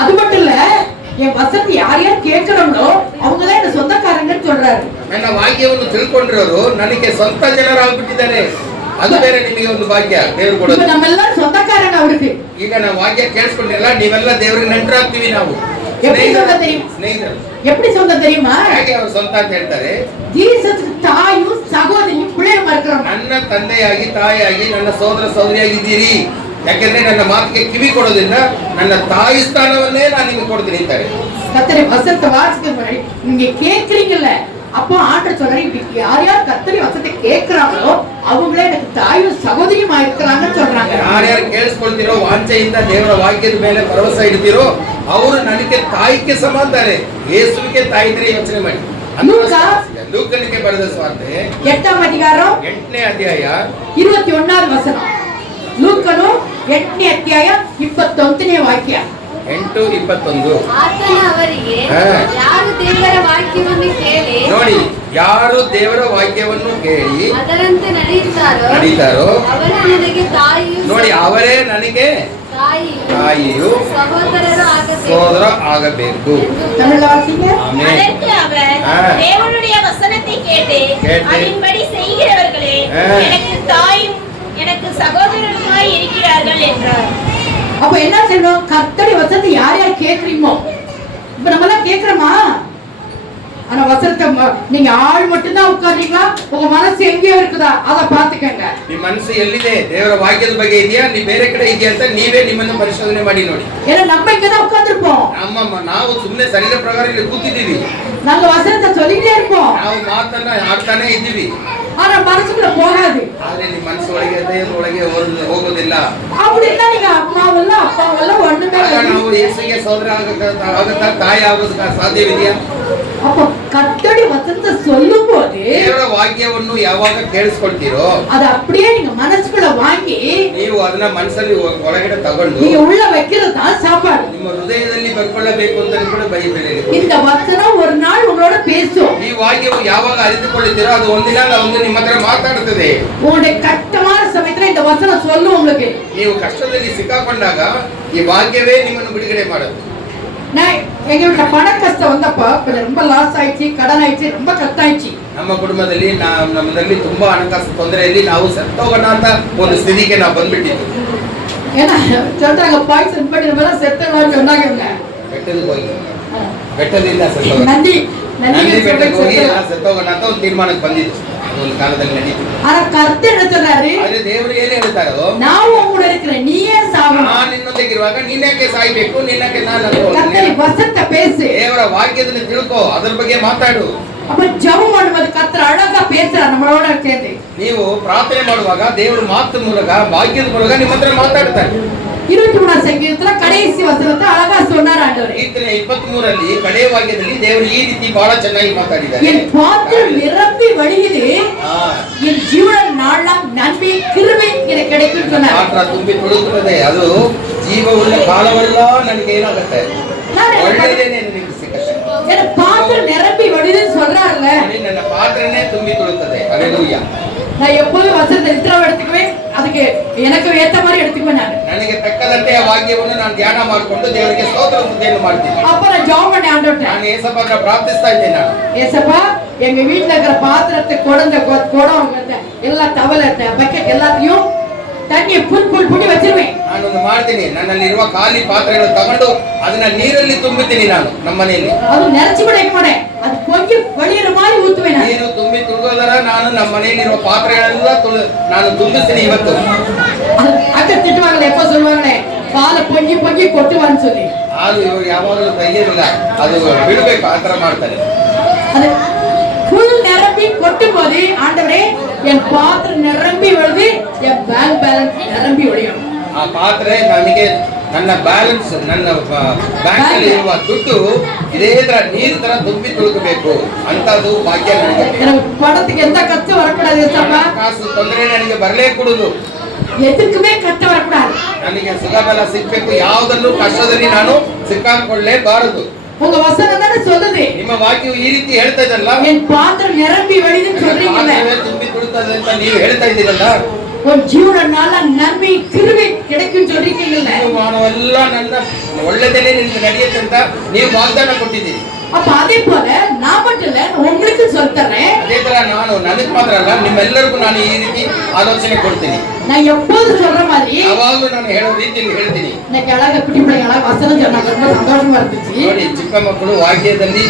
அது மட்டும் இல்ல, என் வசனத்தை யார் யார் கேட்கறாங்களோ அவங்கதான் என்ன சொந்தக்காரங்கன்னு சொல்றாரு. ನನ್ನ ವಾಕ್ಯವನ್ನು ತಿಳ್ಕೊಂಡಿರೋರು ನನಗೆ ಸ್ವಂತ ಜನರಾಗ್ಬಿಟ್ಟಿದ್ದಾರೆ. ಅದು ಬೇರೆ ನಿಮಗೆ ಒಂದು ಭಾಗ್ಯ ದೇವರು ಕೊಡೋದು. இப்ப நம்ம எல்லாரும் சொந்தக்காரங்க அவருக்கு. ಈಗ ನಾವು ವಾಕ್ಯ ಕೇಳಿಸ್ಕೊಂಡಿರಲ್ಲ, ನೀವೆಲ್ಲ ದೇವರಿಗೆ ನೆಂಟರಾಗ್ತೀವಿ. ನಾವು எப்படி சொந்தம் தெரியும்? ಸ್ನೇಹಿತರು. எப்படி சொந்தம் தெரியுமா? ಹೇಗೆ ಅವರು ಸ್ವಂತ ಅಂತ ಹೇಳ್ತಾರೆ? ஜீசஸ்க்கு தாயும் சகோதரியும் பிள்ளையும் இருக்கிறோம். ನನ್ನ ತಂದೆಯಾಗಿ ತಾಯಿಯಾಗಿ ನನ್ನ ಸೋದರ ಸಹೋದರಿಯಾಗಿದ್ದೀರಿ. ಯಾಕೆಂದ್ರೆ ನನ್ನ ಮಾತಿಗೆ ಕಿವಿ ಕೊಡೋದ್ರಿಂದ ನನ್ನ ತಾಯಿ ಸ್ಥಾನವನ್ನೇ ನಾನು ನಿಮಗೆ ಕೊಡ್ತೀನಿ ಅಂತಾರೆ. கர்த்தரை வசனத்தை வாசிக்க முன்னாடி நீங்க கேக்குறீங்கல்ல, அப்போ ஆண்டவர் சொல்றாரு, யார் யார் கர்த்தரை வசனத்தை கேட்கறாங்களோ அவங்களே எனக்கு தாயும் சகோதரியுமா இருக்கிறாங்கன்னு சொல்றாங்க. ಯಾರ್ಯಾರು ಕೇಳಿಸ್ಕೊಳ್ತಿರೋ, ವಾಂಚೆಯಿಂದ ದೇವರ ವಾಕ್ಯದ ಮೇಲೆ ಭರವಸೆ ಇಡ್ತಿರೋ ಅವರು ನನಗೆ ತಾಯಿಗೆ ಸಮಾಂತಾರೆ. ಯೇಸುವಿಗೆ ತಾಯಿ ಇದ್ರೆ ಯೋಚನೆ ಮಾಡಿ. ಲೂಕನಿಗೆ ಬರೆದ ಸುವಾರ್ತೆ 8ாம் அதிகாரம் 8ನೇ ಅಧ್ಯಾಯ 21வது வசனம். ಲೂಕನು 8ನೇ ಅಧ್ಯಾಯ 21ನೇ ವಾಕ್ಯ. 8:21. ಆತನ ಅವರಿಗೆ, ಯಾರು ದೇವರ ವಾಕ್ಯವನ್ನು ಕೇಳಿ, ನೋಡಿ, ಯಾರು ದೇವರ ವಾಕ್ಯವನ್ನು ಕೇಳಿ ಅದರಂತೆ ನಡೀತಾರೋ ಅವರು ನನಗೆ ತಾಯಿಯು, ನೋಡಿ, ಅವರೇ ನನಗೆ ತಾಯಿಯು ಸಹೋದರ ಆಗಬೇಕು. தமிழ்ல வாசிங்க. அதற்கு அவர், தேவனுடைய வசனத்தை கேட்டு அதன்படி செய்கிறவர்களே எனக்கு தாயும் எனக்கு சகோதரனுமாய் இருக்கிறார்கள் என்றார். அப்ப என்ன செய்யணும்? கர்த்தருடைய வசனத்தை யார் யார் கேக்குறீங்களோ, இப்ப நம்ம எல்லாம் கேக்குறோமா? ஆனா வசனத்தை நீங்க ஆள் மட்டும் தான் உட்கார்றீங்களா? உங்க மனசு எங்கேயோ இருக்குதா? அத பாத்துக்கங்க. ನಿಮ್ಮ ಮನಸ್ಸು ಎಲ್ಲಿದೆ? ದೇವರ ವಾಕ್ಯದ ಬಗ್ಗೆ ಇದೆಯಾ, ನೀ ಬೇರೆ ಕಡೆ ಇದೆಯಾ ಅಂತ ನೀವೇ ನಿಮ್ಮನ್ನು ಪರಿಶೋಧನೆ ಮಾಡಿ ನೋಡಿ. ஏன்னா நம்ம இங்க தான் உட்கார்ந்திருப்போம். ನಾವು ಸುಮ್ಮನೆ ಶರೀರ ಪ್ರಕಾರ ಇಲ್ಲಿ ಕೂತಿದ್ದೀವಿ. நாங்க வசனத்தை சொல்லிட்டே இருப்போம். ನಾವು ಮಾತನ್ನ ಆಡ್ತಾನೆ ಇದ್ದೀವಿ. ஆனா மனசுக்குள்ள போகாது. ಆದ್ರೆ ನಿಮ್ಮ ಮನಸ್ಸು ಒಳಗೆ ದೇವರೊಳಗೆ ಹೋಗೋದಿಲ್ಲ. அப்படின்னா நீங்க ಅಮ್ಮವಲ್ಲ ಅಪ್ಪವಲ್ಲ ஒண்ணுமே ಆಗ ನಾವು ಯೇಸುವಿಗೆ ಸಹೋದರ ಆಗುತ್ತಾ ತಾಯಿ ಆಗೋದಕ್ಕೆ ಸಾಧ್ಯವಿದೆಯಾ? அப்ப கர்த்தருடைய வசனத்தை சொல்லும் போது ದೇವರ ವಾಕ್ಯವನ್ನು ಯಾವಾಗ ಕೇಳಿಸ್ಕೊಳ್ತೀರೋ அது அப்படியே நீங்க மனசுக்குள்ள வாங்கி ನೀವು ಅದನ್ನ ಮನಸ್ಸಲ್ಲಿ ಒಳಗಡೆ ತಗೊಂಡು நீங்க உள்ள வைக்கிறது தான் சாப்பாடு. ನಿಮ್ಮ ಹೃದಯದಲ್ಲಿ ಬರ್ಕೊಳ್ಳಬೇಕು ಅಂತ ಕೂಡ ಬೈಬಲ್ ಹೇಳಿದೆ. இந்த வசனம் ஒரு நாள் உங்களோட பேசும். ಈ ವಾಕ್ಯವು ಯಾವಾಗ ಅರಿತುಕೊಳ್ಳುತ್ತೀರೋ ಅದು ಒಂದಿನ ನಿಮ್ಮ ಹತ್ರ ಮಾತಾಡುತ್ತದೆ. உங்களுடைய கஷ்டமான சமயத்துல இந்த வசனம் சொல்லும் உங்களுக்கு. ನೀವು ಕಷ್ಟದಲ್ಲಿ ಸಿಕ್ಕಾಕೊಂಡಾಗ ಈ ವಾಕ್ಯವೇ ನಿಮ್ಮನ್ನು ಬಿಡುಗಡೆ ಮಾಡೋದು. நான் எங்க வீட்டுல பண கஷ்டம் வந்தப்ப கொஞ்சம் ரொம்ப லாஸ் ஆயிடுச்சு, கடன் ஆயிடுச்சு, ரொம்ப கஷ்டம் ஆயிடுச்சு. ನಮ್ಮ ಕುಟುಂಬದಲ್ಲಿ ನಮ್ಮದಲ್ಲಿ ತುಂಬಾ ಹಣಕಾಸು ತೊಂದರೆಯಲ್ಲಿ ನಾವು ಸತ್ತೋಗೋಣ ಅಂತ ಒಂದು ಸ್ಥಿತಿಗೆ ನಾವು ಬಂದ್ಬಿಟ್ಟಿದ್ವಿ. ஏன்னா சொல்றாங்க பாய்சன் பண்ணி நம்ம எல்லாம் செத்துருவான்னு சொன்னாங்க. ಬೆಟ್ಟದಲ್ಲಿ ಹೋಗಿ ಬೆಟ್ಟದಿಂದ நந்தி ಬೆಟ್ಟಕ್ಕೆ ಹೋಗಿ ಸತ್ತೋಗೋಣ ಅಂತ ಒಂದು ತೀರ್ಮಾನಕ್ಕೆ ಬಂದಿದ್ದು ಒಂದು ಕಾಲದಲ್ಲಿ ನಡೀತು. ஆனா கர்த்தர் என்ன சொல்றாரு? ಆದ್ರೆ ದೇವರು ಏನು ಹೇಳ್ತಾರೋ, நான் உன் கூட இருக்கிறேன், நீயே சாவணும். ನಾನು ನಿನ್ನೊಂದಿಗಿರುವಾಗ ನೀನೇಕೆ ಸಾಯ್ಬೇಕು, ನಿನ್ನಕ್ಕೆ ನಾನು கர்த்தர் வசனத்தை பேசு. ದೇವರ ವಾಕ್ಯದಲ್ಲಿ ತಿಳ್ಕೋ, ಅದರ ಬಗ್ಗೆ ಮಾತಾಡು. அப்ப ஜெபம் பண்ணும்போது கர்த்தர் அழகா பேசுறார் நம்மளோட சேர்ந்து. ನೀವು ಪ್ರಾರ್ಥನೆ ಮಾಡುವಾಗ ದೇವರ ಮಾತು ಮೂಲಕ ವಾಕ್ಯದ ಮೂಲಕ ನಿಮ್ಮ ಹತ್ರ ಮಾತಾಡ್ತಾರೆ. 23வது சங்கீதத்துல கடைசி வசனத்தை அழகா சொன்னார் ஆண்டவர். ಕೀರ್ತನೆ 23ರಲ್ಲಿ ಕಡೆ ವಾಕ್ಯದಲ್ಲಿ ದೇವರು ಈ ರೀತಿ ಬಹಳ ಚೆನ್ನಾಗಿ ಮಾತಾಡಿದ್ದಾರೆ. என் பாத்திரம் நிரம்பி வழியுது, என் ಜೀವನ நாளெல்லாம் நன்மை கிருபை எனக்கு கிடைக்கும் சொன்னார். ಪಾತ್ರ ತುಂಬಿ ತುಳುಕುತ್ತದೆ, ಅದು ಜೀವವುಳ್ಳ ಕಾಲವೆಲ್ಲ ನನಗೆ ಏನಾಗುತ್ತೆ, ಒಳ್ಳೆಯದೇನೆ ನನಗೆ ಸಿಗುತ್ತೆ. என் பாத்திரம் நிரம்பி வழியுதுன்னு சொல்றாருல்ல, ನನ್ನ ಪಾತ್ರನೇ ತುಂಬಿ ತುಳುಕುತ್ತದೆ. ಹಲ್ಲೆಲೂಯಾ. நான் எப்போதும் வசனத்தை நித்திரம் எடுத்துக்குவேன், அதுக்கு எனக்கு ஏத்த மாதிரி எடுத்துக்குவேன். நான் ನನಗೆ ತಕ್ಕದಂತೆ ಆ ವಾಕ್ಯವನ್ನು ನಾನು ಧ್ಯಾನ ಮಾಡಿಕೊಂಡು ದೇವರಿಗೆ ಸ್ತೋತ್ರ ಸ್ತುತಿಯನ್ನು ಮಾಡ್ತೀನಿ. அப்ப நான் ஜெபம் பண்ணி ஆண்டவர்ட்ட, ನಾನು ஏசப்பா ಹತ್ರ ಪ್ರಾರ್ಥಿಸ್ತಾ ಇದ್ದೇನೆ. ನಾನು ஏசப்பா எங்க வீட்டுல இருக்கிற பாத்திரத்தை குடந்த குடம் எல்லா தவளை பக்கெட் எல்லாத்தையும் தண்ணியை புல் புடி வச்சிருவேன். ನಾನೊಂದು ಮಾಡ್ತೀನಿ, ನನ್ನಲ್ಲಿರುವ ಖಾಲಿ ಪಾತ್ರೆಗಳು ತಗೊಂಡು ಅದನ್ನ ನೀರಲ್ಲಿ ತುಂಬುತ್ತೀನಿ. ನಾನು ನಮ್ಮ ಮನೆಯಲ್ಲಿ ಅದು ನೆರಚಿ ಬಿಡಕ್ಕೆ ಮಾಡೆ, ಅದು ಕೊಂಗಿ ಒಳಿಯರ மாதிரி ஊத்துவேன். ನೀರು ತುಂಬಿ ತುಳುಗೋದರ ನಾನು ನಮ್ಮ ಮನೆಯಲ್ಲಿರುವ ಪಾತ್ರೆಗಳೆಲ್ಲ ನಾನು ತುಂಬಿಸ್ತೀನಿ. ಇವತ್ತು அத்தை திட்டுவாங்களே, எப்ப சொல்லுவாங்களே, ಪಾಲ ಪೊಂಗಿ ಪೊಂಗಿ ಕೊಟ್ಟು ಅನ್ಸುತ್ತೆ. ಹಾಲು ಇವರು ಯಾವಾಗಲೂ ತೆಗೆಯೋದಿಲ್ಲ, ಅದು ಬಿಡಬೇಕು, ಆ ತರ ಮಾಡ್ತಾರೆ. அது ஃபுல் நிரம்பி கொட்டும் போது ஆண்டவரே என் பாத்திரம் நிரம்பி வருது, என் பேங்க் பேலன்ஸ் நிரம்பி ஒழியும். ಆ ಪಾತ್ರೆ ನನಗೆ ನನ್ನ ಬ್ಯಾಲೆನ್ಸ್, ನನ್ನ ಬ್ಯಾಂಕ್ ಅಲ್ಲಿ ಇರುವ ದುಡ್ಡು ಇದೇ ತರ ನೀರು ತರ ತುಂಬಿ ತುಳುಕಬೇಕು ಅಂತದ್ದು ಭಾಗ್ಯ ನನಗೆ. எனக்கு பணத்துக்கு எந்த கஷ்டம் வரக்கூடாது ஏசப்பா. ಕಾಸು ತೊಂದರೆ ನನಗೆ ಬರಲೇ ಕೊಡುದು, எதுக்குமே கஷ்டம் வரக்கூடாது. ನನಗೆ ಸುಖ ಬಲ ಸಿಗ್ಬೇಕು, ಯಾವುದನ್ನು ಕಷ್ಟದಲ್ಲಿ ನಾನು ಸಿಕ್ಕಾಕೊಳ್ಳೇಬಾರದು. உங்க வசனம் தானே சொல்லுது, ನಿಮ್ಮ ವಾಕ್ಯವು ಈ ರೀತಿ ಹೇಳ್ತಾ ಇದಲ್ಲ, என் பாத்திரம் நிரம்பி வழிதுன்னு சொல்றீங்கல்ல. ಪಾತ್ರೆ ತುಂಬಿ ತುಳುತ್ತದೆ ಅಂತ ನೀವು ಹೇಳ್ತಾ ಇದ್ದೀರಲ್ಲ, உன் ஜீவனால நன்மை கிருபை கிடைக்கும் சொல்றீங்கல்ல. ಮಾನವೆಲ್ಲ ನನ್ನ ಒಳ್ಳೆದೇನೆ ನಿನಗೆ ನಡೆಯುತ್ತೆ ಅಂತ ನೀವು ವಾಗ್ದಾನ ಕೊಟ್ಟಿದ್ದೀರಿ. அப்ப அதே போல நான் மட்டும் இல்ல, உங்களுக்கு சொல்லித்தரேன். ಅದೇ ತರ ನಾನು ನನಗೆ ಮಾತ್ರ ಅಲ್ಲ, ನಿಮ್ಮೆಲ್ಲರಿಗೂ ನಾನು ಈ ರೀತಿ ಆಲೋಚನೆ ಕೊಡ್ತೀನಿ. நான் எப்போதும் சொல்ற மாதிரி ಯಾವಾಗಲೂ ನಾನು ಹೇಳೋ ರೀತಿಯಲ್ಲಿ ಹೇಳ್ತೀನಿ. இன்னைக்கு அழகா குட்டி பிள்ளைங்களா வசனம் சொன்னாங்க, ரொம்ப சந்தோஷமா இருந்துச்சு. ನೋಡಿ, ಚಿಕ್ಕ ಮಕ್ಕಳು ವಾಕ್ಯದಲ್ಲಿ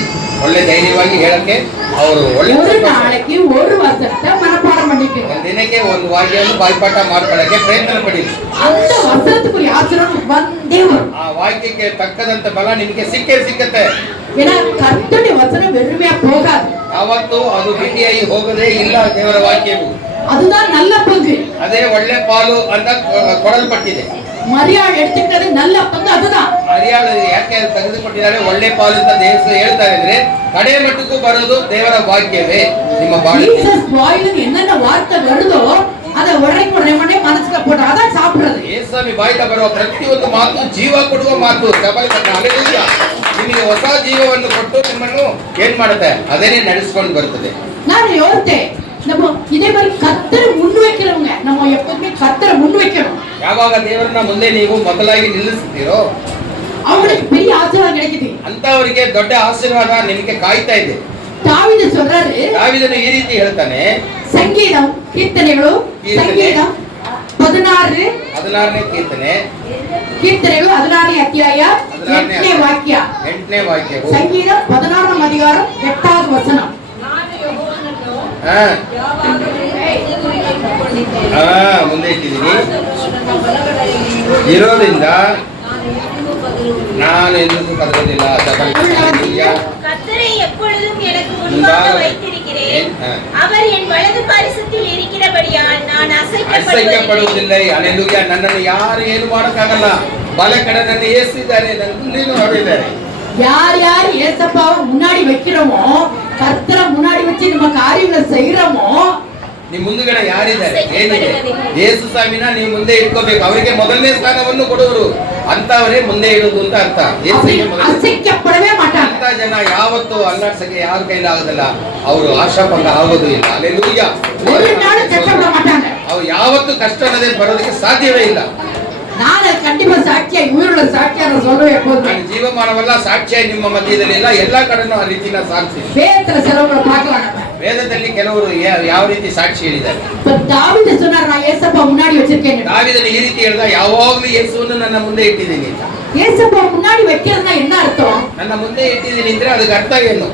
ಒಳ್ಳೆ ಧೈರ್ಯವಾಗಿ ಹೇಳಕ್ಕೆ ಅವರು ಒಳ್ಳೆ ஒரு நாளைக்கு ஒரு வசனத்தை மனப்பாடம் பண்ணிக்கணும். ಒಂದು ದಿನಕ್ಕೆ ಒಂದು ವಾಕ್ಯವನ್ನು ಬಾಯ್ಪಾಠ ಮಾಡ್ಕೊಳ್ಳಕ್ಕೆ ಪ್ರಯತ್ನ ಪಡಿ. அந்த வசனத்துக்குரிய ஆசீர்வாதம் வந்தே வரும். ಆ ವಾಕ್ಯಕ್ಕೆ ತಕ್ಕದಂತ ಬಲ ನಿಮಗೆ ಸಿಕ್ಕತ್ತೆ. ஏன்னா கர்த்தருடைய வசனம் வெறுமையா போகாது. ಯಾವತ್ತೂ ಅದು ಬಿಟ್ಟಿಯಾಗಿ ಹೋಗದೇ ಇಲ್ಲ. ದೇವರ ವಾಕ್ಯವು அதுதான் நல்ல பங்கு. ಅದೇ ಒಳ್ಳೆ ಪಾಲು ಅಂತ ಕೊಡಲ್ಪಟ್ಟಿದೆ. மரியாள் எடுத்துக்கிறது நல்ல பங்கு, அதுதான். ಮರಿಯಾಳು ಯಾಕೆ ತೆಗೆದುಕೊಟ್ಟಿದ್ದಾರೆ ಒಳ್ಳೆ ಪಾಲು ಅಂತ ದೇವರು ಹೇಳ್ತಾರೆ ಅಂದ್ರೆ, ಕಡೆ ಮಟ್ಟಕ್ಕೂ ಬರೋದು ದೇವರ ವಾಕ್ಯವೇ ನಿಮ್ಮ ಬಾಳಿ. ஜீசஸ் வாயில என்னென்ன வார்த்தை வருதோ அதை உடனே மனசுல போட்டு அதான் சாப்பிடுறது. ಯೇಸುಸ್ವಾಮಿ ಬಾಯಿಂದ ಬರುವ ಪ್ರತಿಯೊಂದು ಮಾತು ಜೀವ ಕೊಡುವ ಮಾತು. ಹಲ್ಲೆಲೂಯಾ. ನಿಮಗೆ ಹೊಸ ಜೀವವನ್ನು ಕೊಟ್ಟು ನಿಮ್ಮನ್ನು ಏನ್ ಮಾಡುತ್ತೆ, ಅದೇನೇ ನಡೆಸ್ಕೊಂಡು ಬರ್ತದೆ. நான் யோசித்தேன், நம்ம இதே மாதிரி கர்த்தரை முன் வைக்கிறவங்க நம்ம எப்பவுமே கர்த்தரை முன் வைக்கணும். ಯಾವಾಗ ದೇವರನ್ನ ಮುಂದೆ ನೀವು ಮೊದಲಾಗಿ ನಿಲ್ಲಿಸ್ತೀರೋ அவங்களுக்கு பெரிய ஆசீர்வாதம் கிடைக்குது. ಅಂತವರಿಗೆ ದೊಡ್ಡ ಆಶೀರ್ವಾದ ನಿಮಗೆ ಕಾಯ್ತಾ ಇದೆ. தாவீது சொல்றாரு, ದಾವೀದನು ಈ ರೀತಿ ಹೇಳ್ತಾನೆ, ಸಂಗೀತಂ ಕೀರ್ತನೆಗಳು ಸಂಗೀತಂ 16 16ನೇ ಕೀರ್ತನೆ, ಕೀರ್ತನೆಗಳು 16ನೇ ಅಧ್ಯಾಯ 8ನೇ ವಾಕ್ಯ. 8ನೇ ವಾಕ್ಯವು ಸಂಗೀತಂ 16ನೇ ಅಧಿಕಾರಂ 8வது ವಚನ. ಮುಂದೆ ಇಟ್ಟಿದ್ದೀನಿ. ಇರೋದ್ರಿಂದ ನಾನು ಎಂದೂ ಕದಲುವುದಿಲ್ಲ. கர்த்தரை எப்பொழுதும் எனக்கு முன்பாக வைத்திருக்கிறேன். அவர் என் வலது பாரிசத்தில் இருக்கிறபடியால் நான் ಅಸಹ್ಯಪಡುವುದಿಲ್ಲ. ಹಲ್ಲೆಲೂಯಾ. ನನ್ನನ್ನು ಯಾರು ಏನು ಮಾಡೋಕ್ಕಾಗಲ್ಲ. ಬಲ ಕಡೆ ನನ್ನ ಏಸಿದ್ದಾರೆ, ನನ್ನ ಮುಂದೇನು ಹೊರಡಿದ್ದಾರೆ. யார் யார் ஏசப்பாவை முன்னாடி வைக்கிறோமோ, கர்த்தரை முன்னாடி வச்சு நம்ம காரியங்களை செய்யறோமோ, ನಿಮ್ ಮುಂದುಗಡೆ ಯಾರಿದ್ದಾರೆ, ಏನಿದೆ, ಯೇಸು ಸ್ವಾಮಿನ ನೀವು ಮುಂದೆ ಇಟ್ಕೋಬೇಕು. ಅವರಿಗೆ ಮೊದಲನೇ ಸ್ಥಾನವನ್ನು ಕೊಡುವರು ಅಂತವರೇ ಮುಂದೆ ಇಡುವುದು ಅಂತ ಅರ್ಥ. ಅಸಹ್ಯಪಡவே ಮಾட்டாங்க. ಅಂತ ಜನ ಯಾವತ್ತೂ ಅಲ್ಲಾಡ್ಸಕ್ಕೆ ಯಾರ ಕೈಲಿ ಆಗೋದಿಲ್ಲ. ಅವರು ಆಶಾಭಂಗ ಆಗೋದು ಇಲ್ಲ. ಹಲ್ಲೆಲೂಯಾ. ஒரு நாள் கஷ்டப்பட மாட்டாங்க. ಅವ್ರು ಯಾವತ್ತೂ ಕಷ್ಟ ಅನ್ನೋದೇ ಬರೋದಕ್ಕೆ ಸಾಧ್ಯವೇ ಇಲ್ಲ. ನಾನು கண்டிப்பா சாட்சியா, உயிருள்ள சாட்சியா நான் சொல்றேன் எப்போதும். ನಾನು ಜೀವಮಾನವಲ್ಲ, ಸಾಕ್ಷಿಯಾಗಿ ನಿಮ್ಮ ಮಧ್ಯದಲ್ಲಿ ಇಲ್ಲ, ಎಲ್ಲಾ ಕಡೆನೂ ಆ ರೀತಿ ನಾನು ಸಾಕ್ಷಿ. வேதத்துல சிலவங்களை பார்க்கலாம். நம்ம ವೇದದಲ್ಲಿ ಕೆಲವರು ಯಾವ ರೀತಿ ಸಾಕ್ಷಿ ಹೇಳಿದ್ದಾರೆ. தாவீது சொன்னார், நான் ஏசப்பா முன்னாடி வச்சிருக்கேன். ದಾವೀದನು ಈ ರೀತಿ ಹೇಳಿದ, ಯಾವಾಗ್ಲೂ ಯೇಸುವನ್ನು ನನ್ನ ಮುಂದೆ ಇಟ್ಟಿದ್ದೀನಿ ಅಂತ. ஏசப்பா முன்னாடி வைக்கிறதுனா என்ன அர்த்தம்? ನನ್ನ ಮುಂದೆ ಇಟ್ಟಿದ್ದೀನಿ ಅಂದ್ರೆ ಅದಕ್ಕೆ ಅರ್ಥ ಏನು?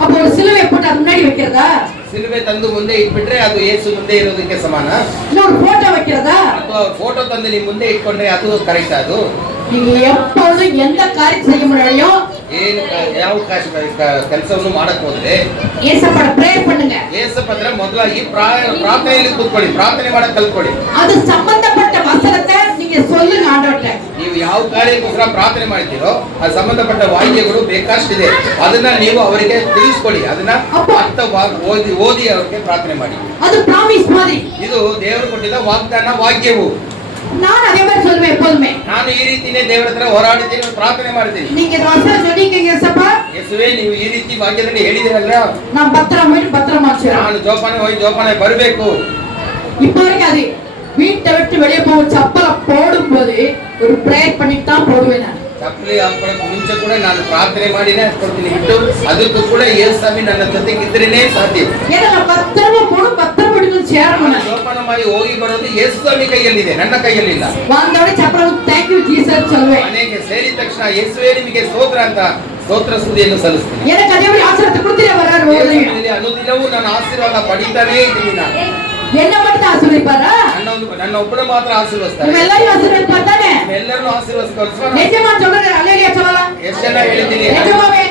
அப்ப ஒரு சிலுவை போட்டு அது முன்னாடி வைக்கிறதா? ಸಿಲುಬೆ ತಂದು ಮುಂದೆ ಇಟ್ಬಿಟ್ರೆ ಅದು ಯೇಸು ಮುಂದೆ ಇರೋದಕ್ಕೆ ಸಮಾನ. இல்ல ஒரு போட்டோ வைக்கிறதா? ಅಥವಾ ಫೋಟೋ ತಂದು ನೀವು ಮುಂದೆ ಇಟ್ಕೊಂಡ್ರೆ ಅದು ಕರೆಕ್ಟ್? ಅದು நீங்க எப்பொழுதும் எந்த காரியம் செய்ய முடியலையோ, ಏನು ಯಾವ ಕೆಲಸವನ್ನು ಮಾಡಕ್ ಹೋದ್ರೆ ஏசப்பாட பிரேயர் பண்ணுங்க. ಏಸಪ್ಪಂದ್ರೆ ಮೊದಲಾಗಿ ಪ್ರಾರ್ಥನೆಯಲ್ಲಿ ಕೂತ್ಕೊಳ್ಳಿ, ಪ್ರಾರ್ಥನೆ ಮಾಡಕ್ ಕಲ್ತ್ಕೊಳ್ಳಿ. அது சம்பந்தப்பட்ட வசனத்தை நீங்க சொல்லுங்க ஆண்டவர்ட்ட. ನೀವು ಯಾವ ಕಾರ್ಯಕ್ಕೋಸ್ಕರ ಪ್ರಾರ್ಥನೆ ಮಾಡ್ತೀರೋ ಅದು ಸಂಬಂಧಪಟ್ಟ ವಾಕ್ಯಗಳು ಬೇಕಷ್ಟಿದೆ, ಅದನ್ನ ನೀವು ಅವರಿಗೆ ತಿಳಿಸ್ಕೊಡಿ. ಅದನ್ನ ಅರ್ಥವಾಗಿ ಓದಿ ಅವ್ರಿಗೆ ಪ್ರಾರ್ಥನೆ ಮಾಡಿ. அது ಪ್ರಾಮಿಸ್ மாதிரி. ಇದು ದೇವರು ಕೊಟ್ಟಿದ್ದ ವಾಗ್ದಾನ ವಾಕ್ಯವು. நான் அதே மாதிரி சொல்லுவேன் எப்போதுமே. ನಾನು ಈ ರೀತಿನೇ ದೇವರ ಹತ್ರ ಹೋರಾಡಿದ್ದೀನಿ, ಪ್ರಾರ್ಥನೆ ಮಾಡ್ತೀನಿ. நீங்க இந்த வசனம் சொல்லிக்கீங்க ஏசப்பா, ಯೇಸುವೇ ನೀವು ಈ ರೀತಿ ವಾಕ್ಯದಲ್ಲಿ ಹೇಳಿದಿರಲ್ಲ, நான் பத்திரம் போயிட்டு பத்திரமா வச்சிருக்கேன். ನಾನು ಜೋಪಾನ ಹೋಗಿ ಜೋಪಾನ ಬರಬೇಕು. இப்போ வரைக்கும் அது வீட்டை விட்டு வெளியே போக ಚಪ್ಪಲ போடும்போது ஒரு பிரேயர் பண்ணிட்டு தான் போடுவேன் நான். ಚಪ್ಪಲಿ ಹಾಕೊಳ್ಳೋಕೆ ಮುಂಚೆ ಕೂಡ ನಾನು ಪ್ರಾರ್ಥನೆ ಮಾಡಿನೇ ಹಾಕೊಳ್ತೀನಿ ಬಿಟ್ಟು, ಅದಕ್ಕೂ ಕೂಡ ಯೇಸುಸ್ವಾಮಿ ನನ್ನ ಜೊತೆಗೆ ಇದ್ರೇನೆ ಸಾಧ್ಯ. ஏன்னா நான் பத்திரமா போடும், பத்திரம் எடுத்து சேரணும். நான் ಜೋಪಾನ ಮಾಡಿ ಹೋಗಿ ಬರೋದು ಯೇಸುಸ್ವಾಮಿ ಕೈಯಲ್ಲಿದೆ, ನನ್ನ ಕೈಯಲ್ಲಿಲ್ಲ. வந்தோட ಚಪ್ಪಲ ಥ್ಯಾಂಕ್ ಯು ಜೀಸಸ್ சொல்லுவேன். ಮನೆಗೆ ಸೇರಿದ ತಕ್ಷಣ ಯೇಸುವೇ ನಿಮಗೆ ಸ್ತೋತ್ರ ಅಂತ ಸ್ತೋತ್ರ ಸ್ತುತಿಯನ್ನು ಸಲ್ಲಿಸ್ತೀನಿ. எனக்கு அதே மாதிரி ஆசீர்வாதத்தை கொடுத்துட்டே வர்றாரு. ಅನುದಿನವೂ ನಾನು ಆಶೀರ್ವಾದ ಪಡಿತಾನೇ ಇದ್ದೀನಿ. ನಾನು என்ன மட்டும் ஆசீர்வதிப்பாரா? ನನ್ನ ಒಬ್ಬನ ಮಾತ್ರ ಆಶೀರ್ವದಿಸ್ತಾರೆ. ಎಲ್ಲರಿಗೂ ಆಶೀರ್ವದಿಸ್ತಾನೆ. ಎಲ್ಲರನ್ನು ಆಶೀರ್ವದಿಸ್ತಾರೆ. ನಿಜமா சொல்றேன் அல்லேலூயா சொல்லலாம். ಎಷ್ಟು ಜನ ಹೇಳಿದ್ದೀನಿ? நிஜமாவே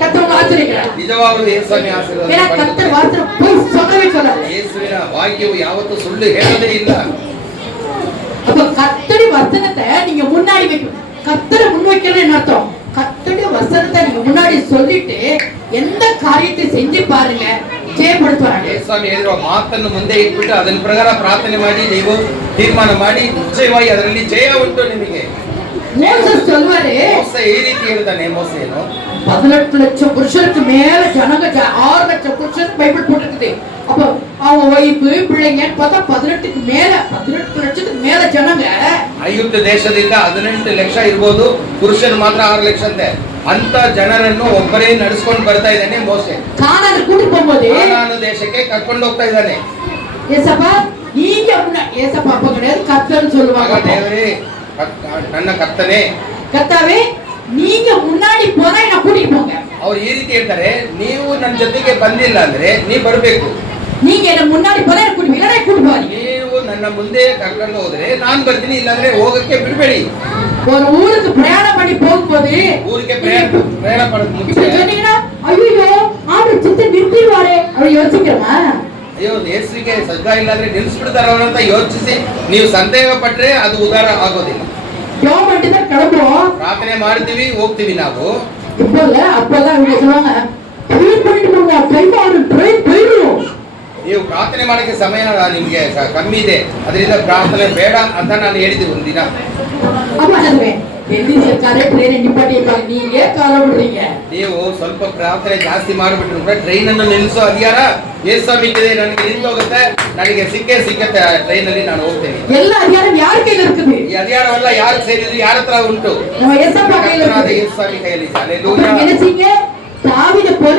கர்த்தர் ஆசீர்வதிக்கிறார். ನಿಜವಾಗ್ಲೂ ಯೇಸುವಿನ ಆಶೀರ್ವಾದ. ஏன்னா கர்த்தர் வார்த்தை போய் சொல்லவே சொல்லாது. ಯೇಸುವಿನ ವಾಕ್ಯವು ಯಾವತ್ತೂ ಸುಳ್ಳು ಹೇಳೋದೇ ಇಲ್ಲ. அப்ப கர்த்தருடைய வசனத்தை நீங்க முன்னாடி வைக்கணும். கர்த்தரை முன்வைக்கிறேன்னு அர்த்தம். கர்த்தருடைய வசனத்தை நீங்க முன்னாடி சொல்லிட்டு எந்த காரியத்தை செஞ்சு பாருங்க, ஜெயப்படுத்துவாங்க. ಯೇಸುಸ್ವಾಮಿ ಹೇಳಿರುವ ಮಾತನ್ನು ಮುಂದೆ ಇಟ್ಬಿಟ್ಟು ಅದರ ಪ್ರಕಾರ ಪ್ರಾರ್ಥನೆ ಮಾಡಿ ನೀವು ತೀರ್ಮಾನ ಮಾಡಿ ನಿಶ್ಚಯವಾಗಿ ಅದರಲ್ಲಿ ಜಯ ಉಂಟು ನಿಮಗೆ. மோசஸ் சொல்வாரு, ಮೋಸೆ ಈ ರೀತಿ ಹೇಳ್ತಾನೆ. ಮೋಸೆ ಏನು 18 லட்சம் புருஷருக்கு மேல ஜனங்க 6 லட்சம் புருஷருக்கு பைபிள் போட்டுருக்குது. அப்ப அவங்க வைப்பு பிள்ளைங்க பார்த்தா 18 லட்சத்துக்கு மேல ஜனங்க. ಐಗುಪ್ತ ದೇಶದಿಂದ 18 ಲಕ್ಷ ಇರಬಹುದು, ಪುರುಷರು ಮಾತ್ರ 6 ಲಕ್ಷ ಅಂತೆ. ಅಂತ ಜನರನ್ನು ಒಬ್ಬರೇ ನಡೆಸ್ಕೊಂಡು ಬರ್ತಾ ಇದ್ದಾನೆ ಮೋಸೆ. ಕಾನಾನ್ ಕೂಟಿ போகும்போது ಕಾನಾನ್ ದೇಶಕ್ಕೆ ಕರ್ಕೊಂಡು ಹೋಗ್ತಾ ಇದ್ದಾನೆ. ஏசப்பா நீங்க ஏசப்பா அப்ப கிடையாது, கர்த்தர்னு சொல்லுவாங்க. ದೇವರೇ, ನನ್ನ ಕರ್ತನೇ, கர்த்தாவே நீங்க முன்னாடி போனா என்ன கூட்டிட்டு போங்க. ಅವ್ರು ಈ ರೀತಿ ಹೇಳ್ತಾರೆ, ನೀವು ನನ್ನ ಜೊತೆಗೆ ಬಂದಿಲ್ಲ ಅಂದ್ರೆ ನೀವು ಬರಬೇಕು. நீங்க என்ன முன்னாடி போனா என்ன கூட்டி இல்லனா கூட்டி போறீங்க. ನೀವು ನನ್ನ ಮುಂದೆ ಕರ್ಕೊಂಡು ಹೋದ್ರೆ ನಾನು ಬರ್ತೀನಿ, ಇಲ್ಲಾಂದ್ರೆ ಹೋಗಕ್ಕೆ ಬಿಡಬೇಡಿ. ஒரு ஊருக்கு பிரயாணம் பண்ணி போகும்போது ಊರಿಗೆ ಪ್ರಯಾಣ ಮಾಡೋದು ಮುಂಚೆ சொன்னீங்கன்னா ஐயோ ஆடு சித்த நிறுத்திடுவாரே அப்படி யோசிக்கிறோமா? ಅಯ್ಯೋ ಯೇಸುವಿಗೆ ಸದ್ಗ ಇಲ್ಲಾಂದ್ರೆ ನಿಲ್ಲಿಸ್ಬಿಡ್ತಾರ ಅಂತ ಯೋಚಿಸಿ ನೀವು ಸಂದೇಹ ಪಟ್ರೆ ಅದು ಉದಾರ ಆಗೋದಿಲ್ಲ. ஜெபம் பண்ணிட்டு தான் கிளம்புறோம், ಪ್ರಾರ್ಥನೆ ಮಾಡ್ತೀವಿ, ಹೋಗ್ತೀವಿ ನಾವು. இப்போ இல்ல அப்பதான் இவங்க சொல்லுவாங்க ட்ரெயின் பண்ணிட்டு போங்க, ட்ரெயின் போயிடும். ನೀವು ಪ್ರಾರ್ಥನೆ ಮಾಡಕ್ಕೆ ಸಮಯ ನಿಮ್ಗೆ ಕಮ್ಮಿ ಇದೆ, ಅದರಿಂದ ಪ್ರಾರ್ಥನೆ ಬೇಡ ಅಂತ ನಾನು ಹೇಳಿದ್ದೆ ಒಂದಿನ. அப்ப அதுவே ಎಲ್ಲಿ ಸರ್ಕಾರೇ ಟ್ರೈನ್ ನಿಪಾಟಿರ್ತಾರೆ, ನೀವೇ ಕಾಲ ಬಿಡ್றீங்க. ನೀವು ಸ್ವಲ್ಪ ಪ್ರಾರ್ಥನೆ ಜಾಸ್ತಿ ಮಾಡಿಬಿಟ್ರು ಕೂಡ ಟ್ರೈನ್ ಅನ್ನು ನಿಲ್ಲಿಸೋ ಅಧಿಕಾರ ಯೇಸುಸ್ವಾಮಿಗಿದೆ. ನನಗೆ ನಿಲ್ಲೋಗುತ್ತೆ, ನನಗೆ ಸಿಕ್ಕತ್ತೆ ಟ್ರೈನ್ ಅಲ್ಲಿ ನಾನು ಹೋಗ್ತೇನೆ. ಎಲ್ಲ ಅಧಿಕಾರಂ ಯಾರ ಕೈಯಲ್ಲಿ இருக்குது? ಈ ಅಧಿಕಾರವೆಲ್ಲ ಯಾರು ಸೇರಿದ್ರು, ಯಾರ ಹತ್ರ ಉಂಟು? நம்ம ஏசப்பா கையில இருக்குது. ಯೇಸುಸ್ವಾಮಿ ಕೈಯಲ್ಲಿ. ஹalleluya. என்ன செய்யுங்க, தாவீது போல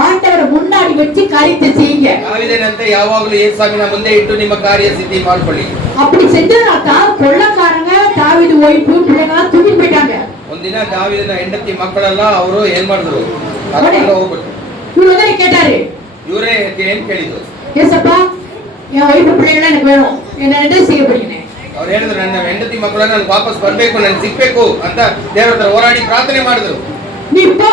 ஆண்டவரை முன்னாடி வச்சு காரியத்தை செய்யுங்க. தாவீದನಂತೆ ಯಾವಾಗಲೂ ಯೇಸುಸ್ವಾಮಿನ ಮುಂದೆ ಇಟ್ಟು ನಿಮ್ಮ ಕಾರ್ಯ ಸಿದ್ಧಿ ಮಾಡ್ಕೊಳ್ಳಿ. அப்படி செஞ்சா தான் கொள்ளக்காரங்க தாவீது ஒய்ஃபு பிள்ளைங்க தூக்கி போயிட்டாங்க. ಒಂದಿನ ದಾವೀದನ ಹೆಂಡತಿ ಮಕ್ಕಳೆಲ್ಲ ಅವರು ಏನ್ ಮಾಡಿದ್ರು, ಅದೆಲ್ಲ ಹೋಗ್ಬಿಟ್ರು. இவரு வந்து கேட்டாரு, ಇವರೇ ಏನ್ ಕೇಳಿದ್ರು, ஏசப்பா என் ஒய்ஃபு பிள்ளைங்க எனக்கு வேணும், என்ன செய்ய போறீங்க? ಅವ್ರು ಹೇಳಿದ್ರು, ನನ್ನ ಹೆಂಡತಿ ಮಕ್ಕಳನ್ನ ನನ್ಗೆ ವಾಪಸ್ ಬರ್ಬೇಕು, ನನ್ಗೆ ಸಿಗ್ಬೇಕು ಅಂತ ದೇವರ ಹತ್ರ ಹೋರಾಡಿ ಪ್ರಾರ್ಥನೆ ಮಾಡಿದ್ರು. நீ இப்போ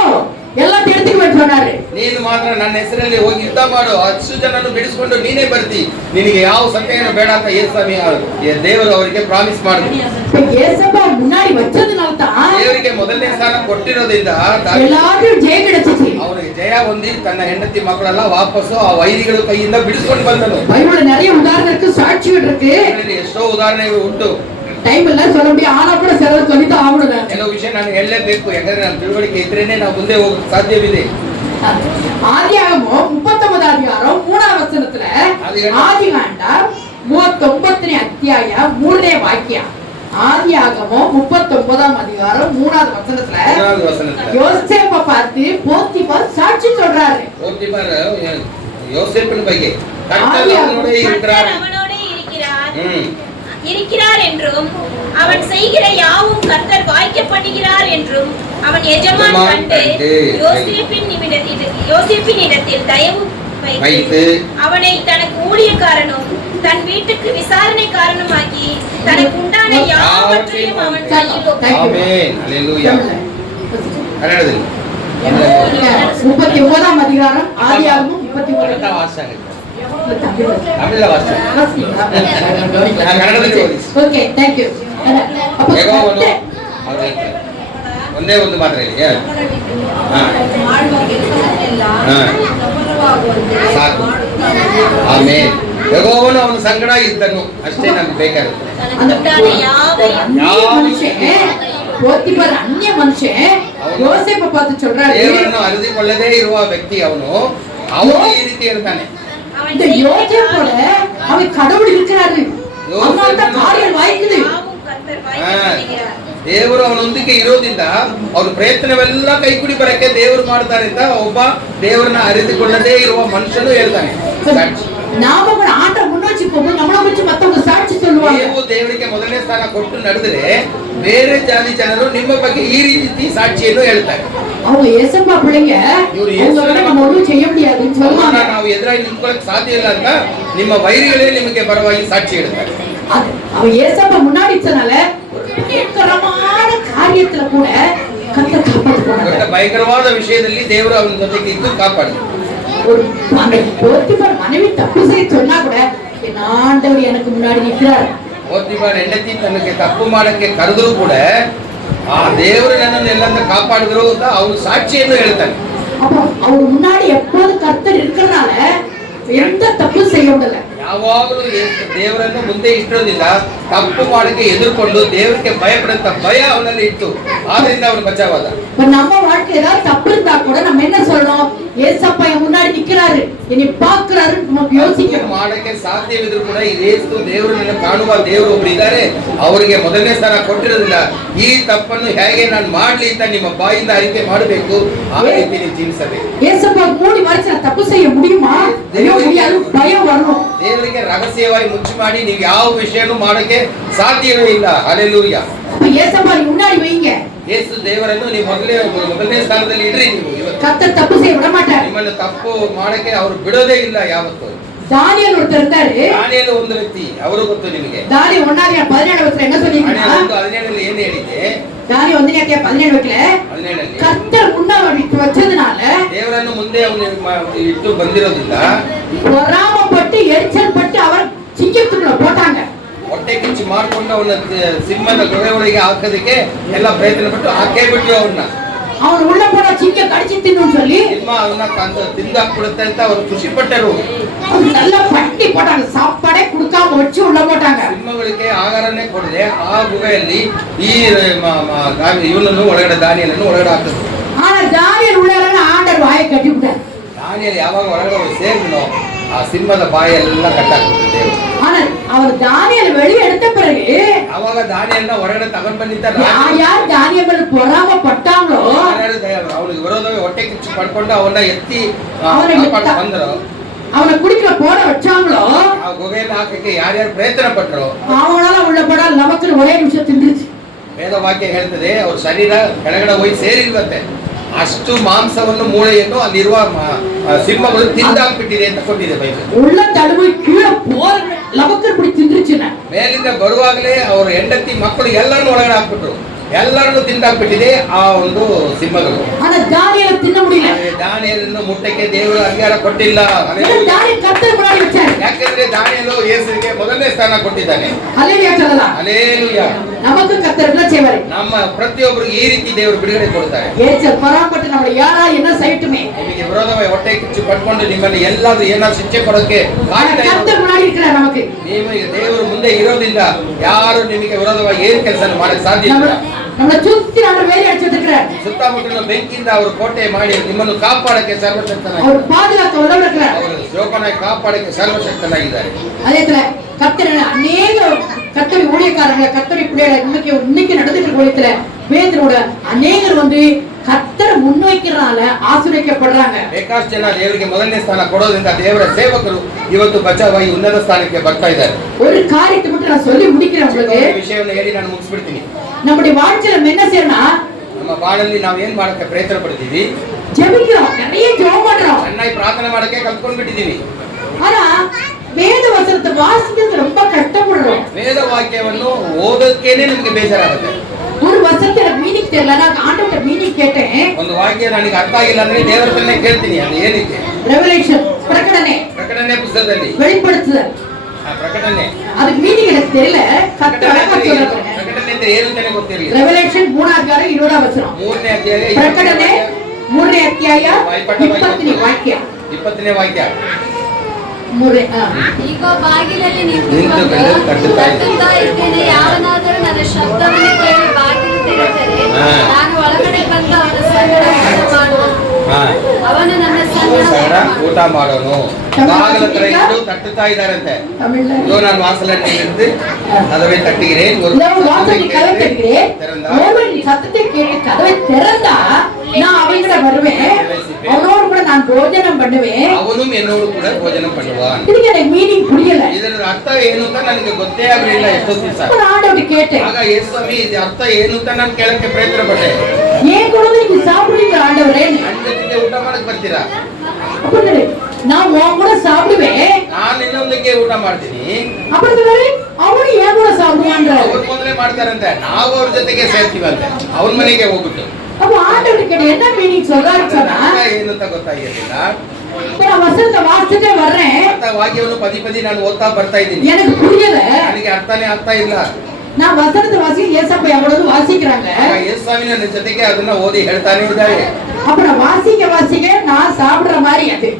எல்லாத்தையும் எடுத்துக்க சொன்னாரு. ನೀನು ಮಾತ್ರ ನನ್ನ ಹೆಸರಲ್ಲಿ ಹೋಗಿ ಯುದ್ಧ ಮಾಡು, 10 ಜನನ್ನು ಬಿಡಿಸ್ಕೊಂಡು ನೀನೇ ಬರ್ತಿ, ನಿನಗೆ ಯಾವ ಸಂದೇಹನೂ ಬೇಡ ಅಂತ ಯೇಸುಸ್ವಾಮಿ ದೇವರು ಅವರಿಗೆ ಪ್ರಾಮಿಸ್ ಮಾಡಿದ್ರು. ஏசப்பா முன்னாடி வச்சதுனால தான் ದೇವರಿಗೆ ಮೊದಲನೇ ಸ್ಥಾನ ಕೊಟ್ಟಿರೋದ್ರಿಂದ எல்லாரும் ஜெயம் கிடைச்சிச்சு. ಅವರಿಗೆ ಜಯ ಹೊಂದಿ ತನ್ನ ಹೆಂಡತಿ ಮಕ್ಕಳೆಲ್ಲ ವಾಪಸ್ಸು ಆ ವೈರಿಗಳ ಕೈಯಿಂದ ಬಿಡಿಸ್ಕೊಂಡು ಬಂದನು. பைபிள்ல நிறைய உதாரணம் இருக்கு, சாட்சிகள் இருக்கு. ಎಷ್ಟೋ ಉದಾಹರಣೆಗಳು ಉಂಟು. டைம் இல்ல சொல்ல முடியும், ஆனா கூட சிலர் சொல்லிதான் ஆகணும். ಕೆಲವು ವಿಷಯ ನಾನು ಹೇಳಲೇಬೇಕು, ಯಾಕಂದ್ರೆ ನಮ್ಮ ತಿಳುವಳಿಕೆ ಇದ್ರೇನೆ ನಾವು ಮುಂದೆ ಹೋಗಕ್ಕೆ ಸಾಧ್ಯವಿದೆ. ஆதியாகமம் 39 அதிகாரம் 3ஆம் வசனத்துல, ஆதிகாண்டம் 39 அத்தியாயம் 3 வாக்கியம். ஆதியாகமம் 39ஆம் அதிகாரம் 3ஆவது வசனத்துல யோசேப்பை பார்த்து போத்திபார் சாட்சி சொல்றாரு. போத்திபார் யோசேப்பின் ಬಗ್ಗೆ கர்த்தர் அவனோடு இருக்கிறார் என்றும் அவன் செய்கிற யாவும் கர்த்தர் வாய்க்கப்படுகிறார் என்றும் அவன் எஜமான் கண்டு யோசேப்பின் இடத்தில் தயவு வைத்து அவனை தனக்கு ஊழியக்காரனும் தன் வீட்டுக்கு விசாரணைக்காரனுமாக்கி தனக்கு உண்டான யாவற்றையும் அவன் கையில் ஒப்புவித்தான். ஆமென். ஹalleluya. கன்னடದಲ್ಲಿ 39ஆம் அதிகாரம் ஆதியாகமம் 39 ವಾಚನ ತಮಿಳ ವಾಚನ ಕನ್ನಡದಲ್ಲಿ ಓದಿ. Okay thank you. ಯೆಹೋವನು ಒಂದೇ ಒಂದು ಮಾತ್ರ ಹೇಳಿ. ಸಾಕು. ಆಮೆನ್. ಯೆಹೋವನು ಅವನ ಸಂಗಡ ಇದ್ದನು, ಅಷ್ಟೇ ನಮ್ಗೆ ಬೇಕಾಗುತ್ತೆ. போத்திபார் அந்நிய மனுஷன் யோசேப்பை பார்த்து சொல்றாரு, ದೇವರನ್ನು ಅರಿತುಕೊಳ್ಳದೇ ಇರುವ ವ್ಯಕ್ತಿ ಅವನು ಈ ರೀತಿ ಹೇಳ್ತಾನೆ. இந்த யோசேப்போட அவன் கடவுள் இருக்கிறாரு, அவனால தான் காரியம் வாய்க்குது. ದೇವರು ಅವನೊಂದಿಗೆ ಇರೋದ್ರಿಂದ ಅವ್ರ ಪ್ರಯತ್ನವೆಲ್ಲ ಕೈಕೂಡಿ ಬರಕ್ಕೆ ದೇವರು ಮಾಡ್ತಾರೆ ಅಂತ ಒಬ್ಬ ದೇವರನ್ನ ಅರಿತುಕೊಳ್ಳದೇ ಇರುವ ಮನುಷ್ಯನು ಹೇಳ್ತಾನೆ. நாம கூட ஆண்ட முன்னோச்சி போகும்போது நம்மளை வச்சு மத்தவங்க சாட்சி சொல்லுவாங்க. ನೀವು ದೇವರಿಗೆ ಮೊದಲನೇ ಸ್ಥಾನ ಕೊಟ್ಟು ನಡೆದರೆ ಬೇರೆ ಜಾತಿ ಜನರು ನಿಮ್ಮ ಬಗ್ಗೆ ಈ ರೀತಿ ಸಾಕ್ಷಿಯನ್ನು ಹೇಳ್ತಾರೆ. அவங்க ஏசப்பா பிள்ளைங்க, ಇವ್ರು அவங்களோட நம்ம ஒண்ணும் செய்ய முடியாதுன்னு சொல்லுவாங்க. ನಾವು ಎದುರಾಗಿ ನಿಂತ್ಕೊಳ್ಳಕ್ಕೆ ಸಾಧ್ಯ ಇಲ್ಲ ಅಂತ ನಿಮ್ಮ ವೈರಿಗಳೇ ನಿಮಗೆ ಪರವಾಗಿ ಸಾಕ್ಷಿ ಹೇಳ್ತಾರೆ. அது அவன் ஏசப்பா முன்னாடி சொன்னால பயங்கரமான காரியத்துல கூட கர்த்தர் காப்பாத்தி போனாங்க. ಭಯಂಕರವಾದ ವಿಷಯದಲ್ಲಿ ದೇವರು ಅವನ ಜೊತೆಗೆ ಇದ್ದು ಕಾಪಾಡಿದ್ರು. ஒரு போத்திபார் மனைவி தப்பு செய்ய சொன்னா கூட என் ஆண்டவர் எனக்கு முன்னாடி நிற்கிறார். ಪೋತಿಫರ್ ಹೆಂಡತಿ ತನಗೆ ತಪ್ಪು ಮಾಡಕ್ಕೆ ಕರೆದ್ರು ಕೂಡ ಆ ದೇವರು ನನ್ನನ್ನು ಎಲ್ಲಂತ ಕಾಪಾಡಿದ್ರು ಅಂತ ಅವ್ರು ಸಾಕ್ಷಿಯನ್ನು ಹೇಳ್ತಾನೆ. அப்போ அவர் முன்னாடி எப்போது கர்த்தர் இருக்கிறனால எந்த தப்பு செய்ய முடியல. ಯಾವಾಗಲೂ ದೇವರನ್ನು ಮುಂದೆ ಇಟ್ಟಿರೋದಿಲ್ಲ, ತಪ್ಪು ಮಾಡಕ್ಕೆ ಎದುರ್ಕೊಂಡು ದೇವರಿಗೆ ಭಯಪಡಂತ ಭಯ ಅವನಲ್ಲಿ ಇತ್ತು. ಆದ್ರಿಂದ ಅವನು ಬಚಾವಾದ. நம்ம வாழ்க்கையில ஏதாவது தப்பு இருந்தா கூட நம்ம என்ன சொல்லணும்? ஏசப்பா என் முன்னாடி நிக்கிறாரு, என்னை பார்க்கிறாரு நம்ம யோசிக்கணும். ಮಾಡಕ್ಕೆ ಸಾಧ್ಯವಿದ್ರು ಕೂಡ ಯೇಸು ದೇವರನ್ನು ಕಾಣುವ ದೇವರು ಒಬ್ಬರು ಇದ್ದಾರೆ, ಅವರಿಗೆ ಮೊದಲನೇ ಸ್ಥಾನ ಕೊಟ್ಟಿರೋದಿಲ್ಲ. ಈ ತಪ್ಪನ್ನು ಹೇಗೆ ನಾನು ಮಾಡ್ಲಿ ಅಂತ ನಿಮ್ಮ ಬಾಯಿಂದ ಅರಿಕೆ ಮಾಡಬೇಕು, ಆ ರೀತಿ ನೀವು ಜೀವಿಸಬೇಕು. ஏசப்பா மூடி மறைச்சு நான் தப்பு செய்ய முடியுமா? முடியாது, பயம் வரும். ದೇವರಿಗೆ ರಹಸ್ಯವಾಗಿ ಮುಚ್ಚಿ ಮಾಡಿ ನೀವು ಯಾವ ವಿಷಯನೂ ಮಾಡಕ್ಕೆ ಸಾಧ್ಯವೇ ಇಲ್ಲ. ಹಲ್ಲೆಲೂಯಾ. ஏசப்பா முன்னாடி வைங்க. ಯೇಸು ದೇವರನ್ನು ನೀವು ಮೊದಲನೇ ಸ್ಥಾನದಲ್ಲಿ ಇಡ್ರಿ. ನೀವು கர்த்தர் தப்பு செய்ய விட மாட்டார். ನಿಮ್ಮನ್ನು ತಪ್ಪು ಮಾಡಕ್ಕೆ ಅವರು ಬಿಡೋದೇ ಇಲ್ಲ ಯಾವತ್ತೂ. தானியேல் ஒருத்தர் இருந்தாரு. ದಾನಿಯೇಲ ಒಂದು ವ್ಯಕ್ತಿ, ಅವರು ಗೊತ್ತು ನಿಮಗೆ. தானியேல் 1:17 என்ன சொல்லிருக்கீங்க? 17 ಏನು ಹೇಳಿದೆ? தானியேல் 1:17 கர்த்தர் முன்னாடி வச்சதுனால ದೇವರನ್ನು ಮುಂದೆ ಅವನು ಇಟ್ಟು ಬಂದಿರೋದಿಲ್ಲ. பொறாமப்பட்டு எரிச்சல் பட்டு அவர் சிங்கத்துக்குள்ள போட்டாங்க. ಹೊಟ್ಟೆ ಕಿಚ್ಚು ಮಾಡ್ಕೊಂಡು ಅವನ ಸಿಂಹದ ಗೃಹ ಒಳಗೆ ಹಾಕೋದಕ್ಕೆ ಎಲ್ಲ ಪ್ರಯತ್ನ ಪಟ್ಟು ಹಾಕೇ ಬಿಟ್ರು ಅವನ್ನ. அவன் உள்ள போனா சிங்க கடிச்சு தின்னு சொல்லி ಸಿಂಹ ಅವನ್ನ ತಿಂದಾಕ್ಬಿಡುತ್ತೆ ಅಂತ ಅವರು ಖುಷಿ ಪಟ್ಟರು. நல்லா பட்டி போட்டாங்க, சாப்பாடே கொடுக்காம வச்சு உள்ள போட்டாங்க. ಸಿಂಹಗಳಿಗೆ ಆಹಾರನೇ ಕೊಡದೆ ಆ ಗುಹೆಯಲ್ಲಿ ಈ ಇವನನ್ನು ಒಳಗಡೆ ದಾನಿಯೇಲನ್ನು ಒಳಗಡೆ ಹಾಕಿದ್ರು. ஆனா தானியேல் உள்ள ஆண்டவர் வாயை கட்டி விட்டார். ದಾನಿಯೇಲ್ ಯಾವಾಗ ಒಳಗಡೆ ಸೇರಿದನೋ ಆ ಸಿಂಹದ ಬಾಯೆಲ್ಲ ಕಟ್ಟಾಕ್ಬಿಟ್ಟು ದೇವರು. ஆனா அவர் தானியேல் வெளியே எடுத்த பிறகு ಅವಾಗ ದಾನಿಯೇಲನ್ನ ಹೊರಗಡೆ ತಗೊಂಡ್ ಬಂದಿದ್ದ யார் தானியேல் ಮೇಲೆ பொறாமப்பட்டாங்களோ ಅವನಿಗೆ ವಿರೋಧವೇ ಹೊಟ್ಟೆ ಕಿಚ್ಚು ಪಡ್ಕೊಂಡು ಅವನ್ನ ಎತ್ತಿ ಬಂದರು. அவனை குடிக்கிற போட வச்சாங்களோ ಆ ಗುಹೆಯನ್ನು ಹಾಕಕ್ಕೆ ಯಾರ್ಯಾರು ಪ್ರಯತ್ನ ಪಟ್ರು அவனால உள்ள போட நமக்கு ஒரೇ நிமிஷம் தின்றுச்சு. ವೇದ ವಾಕ್ಯ ಹೇಳ್ತದೆ ಅವ್ರ ಶರೀರ ಕೆಳಗಡೆ ಹೋಗಿ ಸೇರಿಲ್ವಂತೆ. ಅಷ್ಟು ಮಾಂಸವನ್ನು ಮೂಳೆಯನ್ನು ಅಲ್ಲಿರುವ ಸಿಂಹಗಳು ತಿಂದಾಕ್ಬಿಟ್ಟಿದೆ ಅಂತ ಕೊಟ್ಟಿದೆ ಬೈಬಲ್. உள்ள தழுவி கீழே போற நமக்கு இப்படி தின்றுச்சுன்னா ಮೇಲಿಂದ ಬರುವಾಗಲೇ ಅವ್ರ ಹೆಂಡತಿ ಮಕ್ಕಳು ಎಲ್ಲರನ್ನು ಒಳಗಡೆ ಹಾಕ್ಬಿಟ್ರು. ಎಲ್ಲರನ್ನು ತಿಂದಾಕ್ಬಿಟ್ಟಿದೆ ಆ ಒಂದು ಸಿಂಹಗಳು. ஆனா தானியேல தின்ன முடியல. ದಾನಿಯೇಲನ್ನು ಮುಟ್ಟಕ್ಕೆ ದೇವರು ಅಧಿಕಾರ ಕೊಟ್ಟಿಲ್ಲ. தானியேல் கர்த்தர் முன்னாடி வச்சாரு. ಯಾಕಂದ್ರೆ ದಾನಿಯೇಲು ಯೇಸುವಿಗೆ ಮೊದಲನೇ ಸ್ಥಾನ ಕೊಟ್ಟಿದ್ದಾನೆ. ஹல்லேலூயா சொல்லலாம். ಹಲ್ಲೇಲೂಯಾ. நமக்கு கர்த்தர் என்ன செய்வாரு? ನಮ್ಮ ಪ್ರತಿಯೊಬ್ಬರಿಗೆ ಈ ರೀತಿ ದೇವರು ಬಿಡುಗಡೆ ಕೊಡ್ತಾರೆ. ஏச்சல் பராமப்பட்டு நம்மள யாரா என்ன செய்யட்டுமே. ನಿಮಗೆ ವಿರೋಧವಾಗಿ ಹೊಟ್ಟೆ ಕಿಚ್ಚು ಪಡ್ಕೊಂಡು ನಿಮ್ಮಲ್ಲಿ ಎಲ್ಲಾದ್ರೂ ಏನಾದ್ರು ಶಿಕ್ಷೆ ಕೊಡೋಕೆ கர்த்தர் முன்னாடி இருக்கிறார் நமக்கு. ನಿಮಗೆ ದೇವರು ಮುಂದೆ ಇರೋದ್ರಿಂದ ಯಾರು ನಿಮಗೆ ವಿರೋಧವಾಗಿ ಏನು ಕೆಲಸ ಮಾಡಕ್ಕೆ ಸಾಧ್ಯ ಇಲ್ಲ. நம்மள சுத்தி அவர் வேலை அடிச்சிருக்கிறார். ಸುತ್ತಮುತ್ತಲಿನ ಬೆಂಕಿಯಿಂದ ಅವರು ಕೋಟೆ ಮಾಡಿ ನಿಮ್ಮನ್ನು ಕಾಪಾಡಕ್ಕೆ ಸರ್ವಶಕ್ತನಾಗಿದ್ದಾರೆ. அவர் பாதுகாக்க உதவுகிறார். ಅವರು ಜೋಪಾನಾಗಿ ಕಾಪಾಡಕ್ಕೆ ಸರ್ವಶಕ್ತನಾಗಿದ್ದಾರೆ. அதே போல கர்த்தர் அநேக கர்த்தர் ஊழியக்காரங்க கர்த்தர் பிள்ளைகளை இன்னைக்கு நடந்துட்டு ஊழியத்துல வேதனோட அநேகர் வந்து கர்த்தரை முன்வைக்கிறனால ಆಶೀರ್ವದಿಸப்படுறாங்க. ಬೇಕಾಷ್ಟು ಜನ ದೇವರಿಗೆ ಮೊದಲನೇ ಸ್ಥಾನ ಕೊಡೋದ್ರಿಂದ ದೇವರ ಸೇವಕರು ಇವತ್ತು ಬಚಾವಾಗಿ ಉನ್ನತ ಸ್ಥಾನಕ್ಕೆ ಬರ್ತಾ ಇದ್ದಾರೆ. ஒரு காரியத்தை மட்டும் நான் சொல்லி முடிக்கிறேன் உங்களுக்கு. ಈ ವಿಷಯವನ್ನು ಹೇಳಿ ನಾನು ಮುಗಿಸ್ಬಿಡ್ತೀನಿ. நம்முடைய வாழ்க்கையில என்ன செய்யறோம்னா ನಮ್ಮ ಬಾಳಲ್ಲಿ ನಾವು ಏನ್ ಮಾಡಕ್ಕೆ ಪ್ರಯತ್ನ ಪಡ್ತೀವಿ? ஜெபிக்கிறோம், நிறைய ஜெபம் பண்றோம், ಚೆನ್ನಾಗಿ ಪ್ರಾರ್ಥನೆ ಮಾಡಕ್ಕೆ ಕಲ್ತ್ಕೊಂಡ್ ಬಿಟ್ಟಿದೀವಿ. ஆனா வேத வசனத்தை வாசிக்கிறது ரொம்ப கஷ்டப்படுறோம். ವೇದ ವಾಕ್ಯವನ್ನು ಓದೋಕ್ಕೇನೆ ನಮಗೆ ಬೇಜಾರಾಗುತ್ತೆ. ஒரு வசனத்தை எனக்கு மீனிங் தெரியல, நான் ஆண்டவர்ட்ட மீனிங் கேட்டேன். ಒಂದು ವಾಕ್ಯ ನನಗೆ ಅರ್ಥ ಆಗಿಲ್ಲ ಅಂದ್ರೆ ದೇವರ ಹತ್ರನೇ ಕೇಳ್ತೀನಿ ಅದು ಏನಕ್ಕೆ. ரெவலேஷன் பிரகடனை ಪುಸ್ತಕದಲ್ಲಿ வெளிப்படுத்துதல் ಪ್ರಕಟಣೆ அதுக்கு மீனிங் எனக்கு தெரியல. கர்த்தர் அழகா சொல்றாரு. ಪ್ರಕಟಣೆ ಅಂದ್ರೆ ಏನು ಅಂತಾನೆ ಗೊತ್ತಿರಲಿಲ್ಲ. ரெவலேஷன் 3:20 ವಚನ. 3ನೇ ಅಧ್ಯಾಯ ಪ್ರಕಟಣೆ 3ನೇ ಅಧ್ಯಾಯ 20ನೇ ವಾಕ್ಯ. 20ನೇ ವಾಕ್ಯ. ಈಗ ಬಾಗಿಲಲ್ಲಿ ನಿಂತು ತಟ್ಟುತ್ತಾ ಇದ್ದೇನೆ. ಯಾವನಾದರೂ ನನ್ನ ಶಬ್ದವನ್ನು ಕೇಳಿ ಬಾಗಿಲು ತೆರೆದರೆ ನಾನು ಒಳಗಡೆ ಬಂದು ಅವನ ಸಂಗಡ ಊಟ ಮಾಡುವೆನು. ಅವನು ನನ್ನ ಸಂಗಡ ಊಟ ಮಾಡೋನು. ಬಾಗಿಲ ಹತ್ರ ಇದ್ದು ತಟ್ಟುತ್ತಾ ಇದ್ದಾರಂತೆ. நான் வாசலடி இருந்து கதவை தட்டுகிறேன். ஒரு வாசலில் கதவை தட்டுகிறேன். ஒருவன் சத்தத்தை கேட்டு கதவை திறந்தா நான் அவன்கிட்ட வருவேன், அவனோடு கூட நான் ಭೋಜனம் பண்ணுவேன், ಅವನು என்னோடு ಕೂಡ ಭೋಜನ பண்ணுவான். ಇದಕ್ಕೆ ನನಗೆ ಮೀನಿಂಗ್ புரியல. ಇದರ ಅರ್ಥ ಏನು ಅಂತ ನನಗೆ ಗೊತ್ತೇ ಆಗಲಿಲ್ಲ ಎಷ್ಟೋ ದಿವಸ. ನಾನು ಆಂಡವರಿಗೆ ಕೇಟೆ. ಆಗ ಯೇಸು ಸ್ವಾಮಿ ಇದರ ಅರ್ಥ ಏನು ಅಂತ ನಾನು ಕೇಳಕ್ಕೆ ಪ್ರಯತ್ನ ಪಟ್ಟೆ. ಏನ್ ಕೊಡೋದು ನಿಮಗೆ சாப்பிடுவீங்க ஆண்டவரே. ನನ್ನ ಜೊತೆಗೆ ಊಟ ಮಾಡಕ್ ಬರ್ತೀರಾ? அப்படி நான் உன் கூட சாப்பிடுவேன். ನಾನು ಇನ್ನೊಂದಕ್ಕೆ ಊಟ ಮಾಡ್ತೀನಿ. அப்படி சொல்றாரு, அவரு ஏன் கூட சாப்பிடுவான்றாரு. ಅವ್ರು ಮೊದಲೇ ಮಾಡ್ತಾರಂತೆ, ನಾವು ಅವ್ರ ಜೊತೆಗೆ ಸೇರ್ತೀವಂತೆ ಅವನ ಮನೆಗೆ ಹೋಗ್ಬಿಟ್ಟು. அப்ப ஆண்டவர் கிட்ட என்ன மீனிங் சொல்றாரு சொன்னா ಏನು ಅಂತ ಗೊತ್ತಾಗಿರ್ಲಿಲ್ಲ. நான் வசனத்தை வாசிச்சுட்டே வர்றேன். ವಾಕ್ಯವನ್ನು ಪದಿ ಪದಿ ನಾನು ಓದ್ತಾ ಬರ್ತಾ ಇದ್ದೀನಿ. எனக்கு புரியல. ನನಗೆ ಅರ್ಥನೇ ಆಗ್ತಾ ಇಲ್ಲ. நான் வசனத்தை வாசி ஏசப்பா எவ்வளவு வாசிக்கிறாங்க. ಯೇಸುಸ್ವಾಮಿ ನನ್ನ ಜೊತೆಗೆ ಅದನ್ನ ಓದಿ ಹೇಳ್ತಾನೆ ಇದ್ದಾರೆ. அப்புறம் வாசிக்க நான் சாப்பிடுற மாதிரி அது.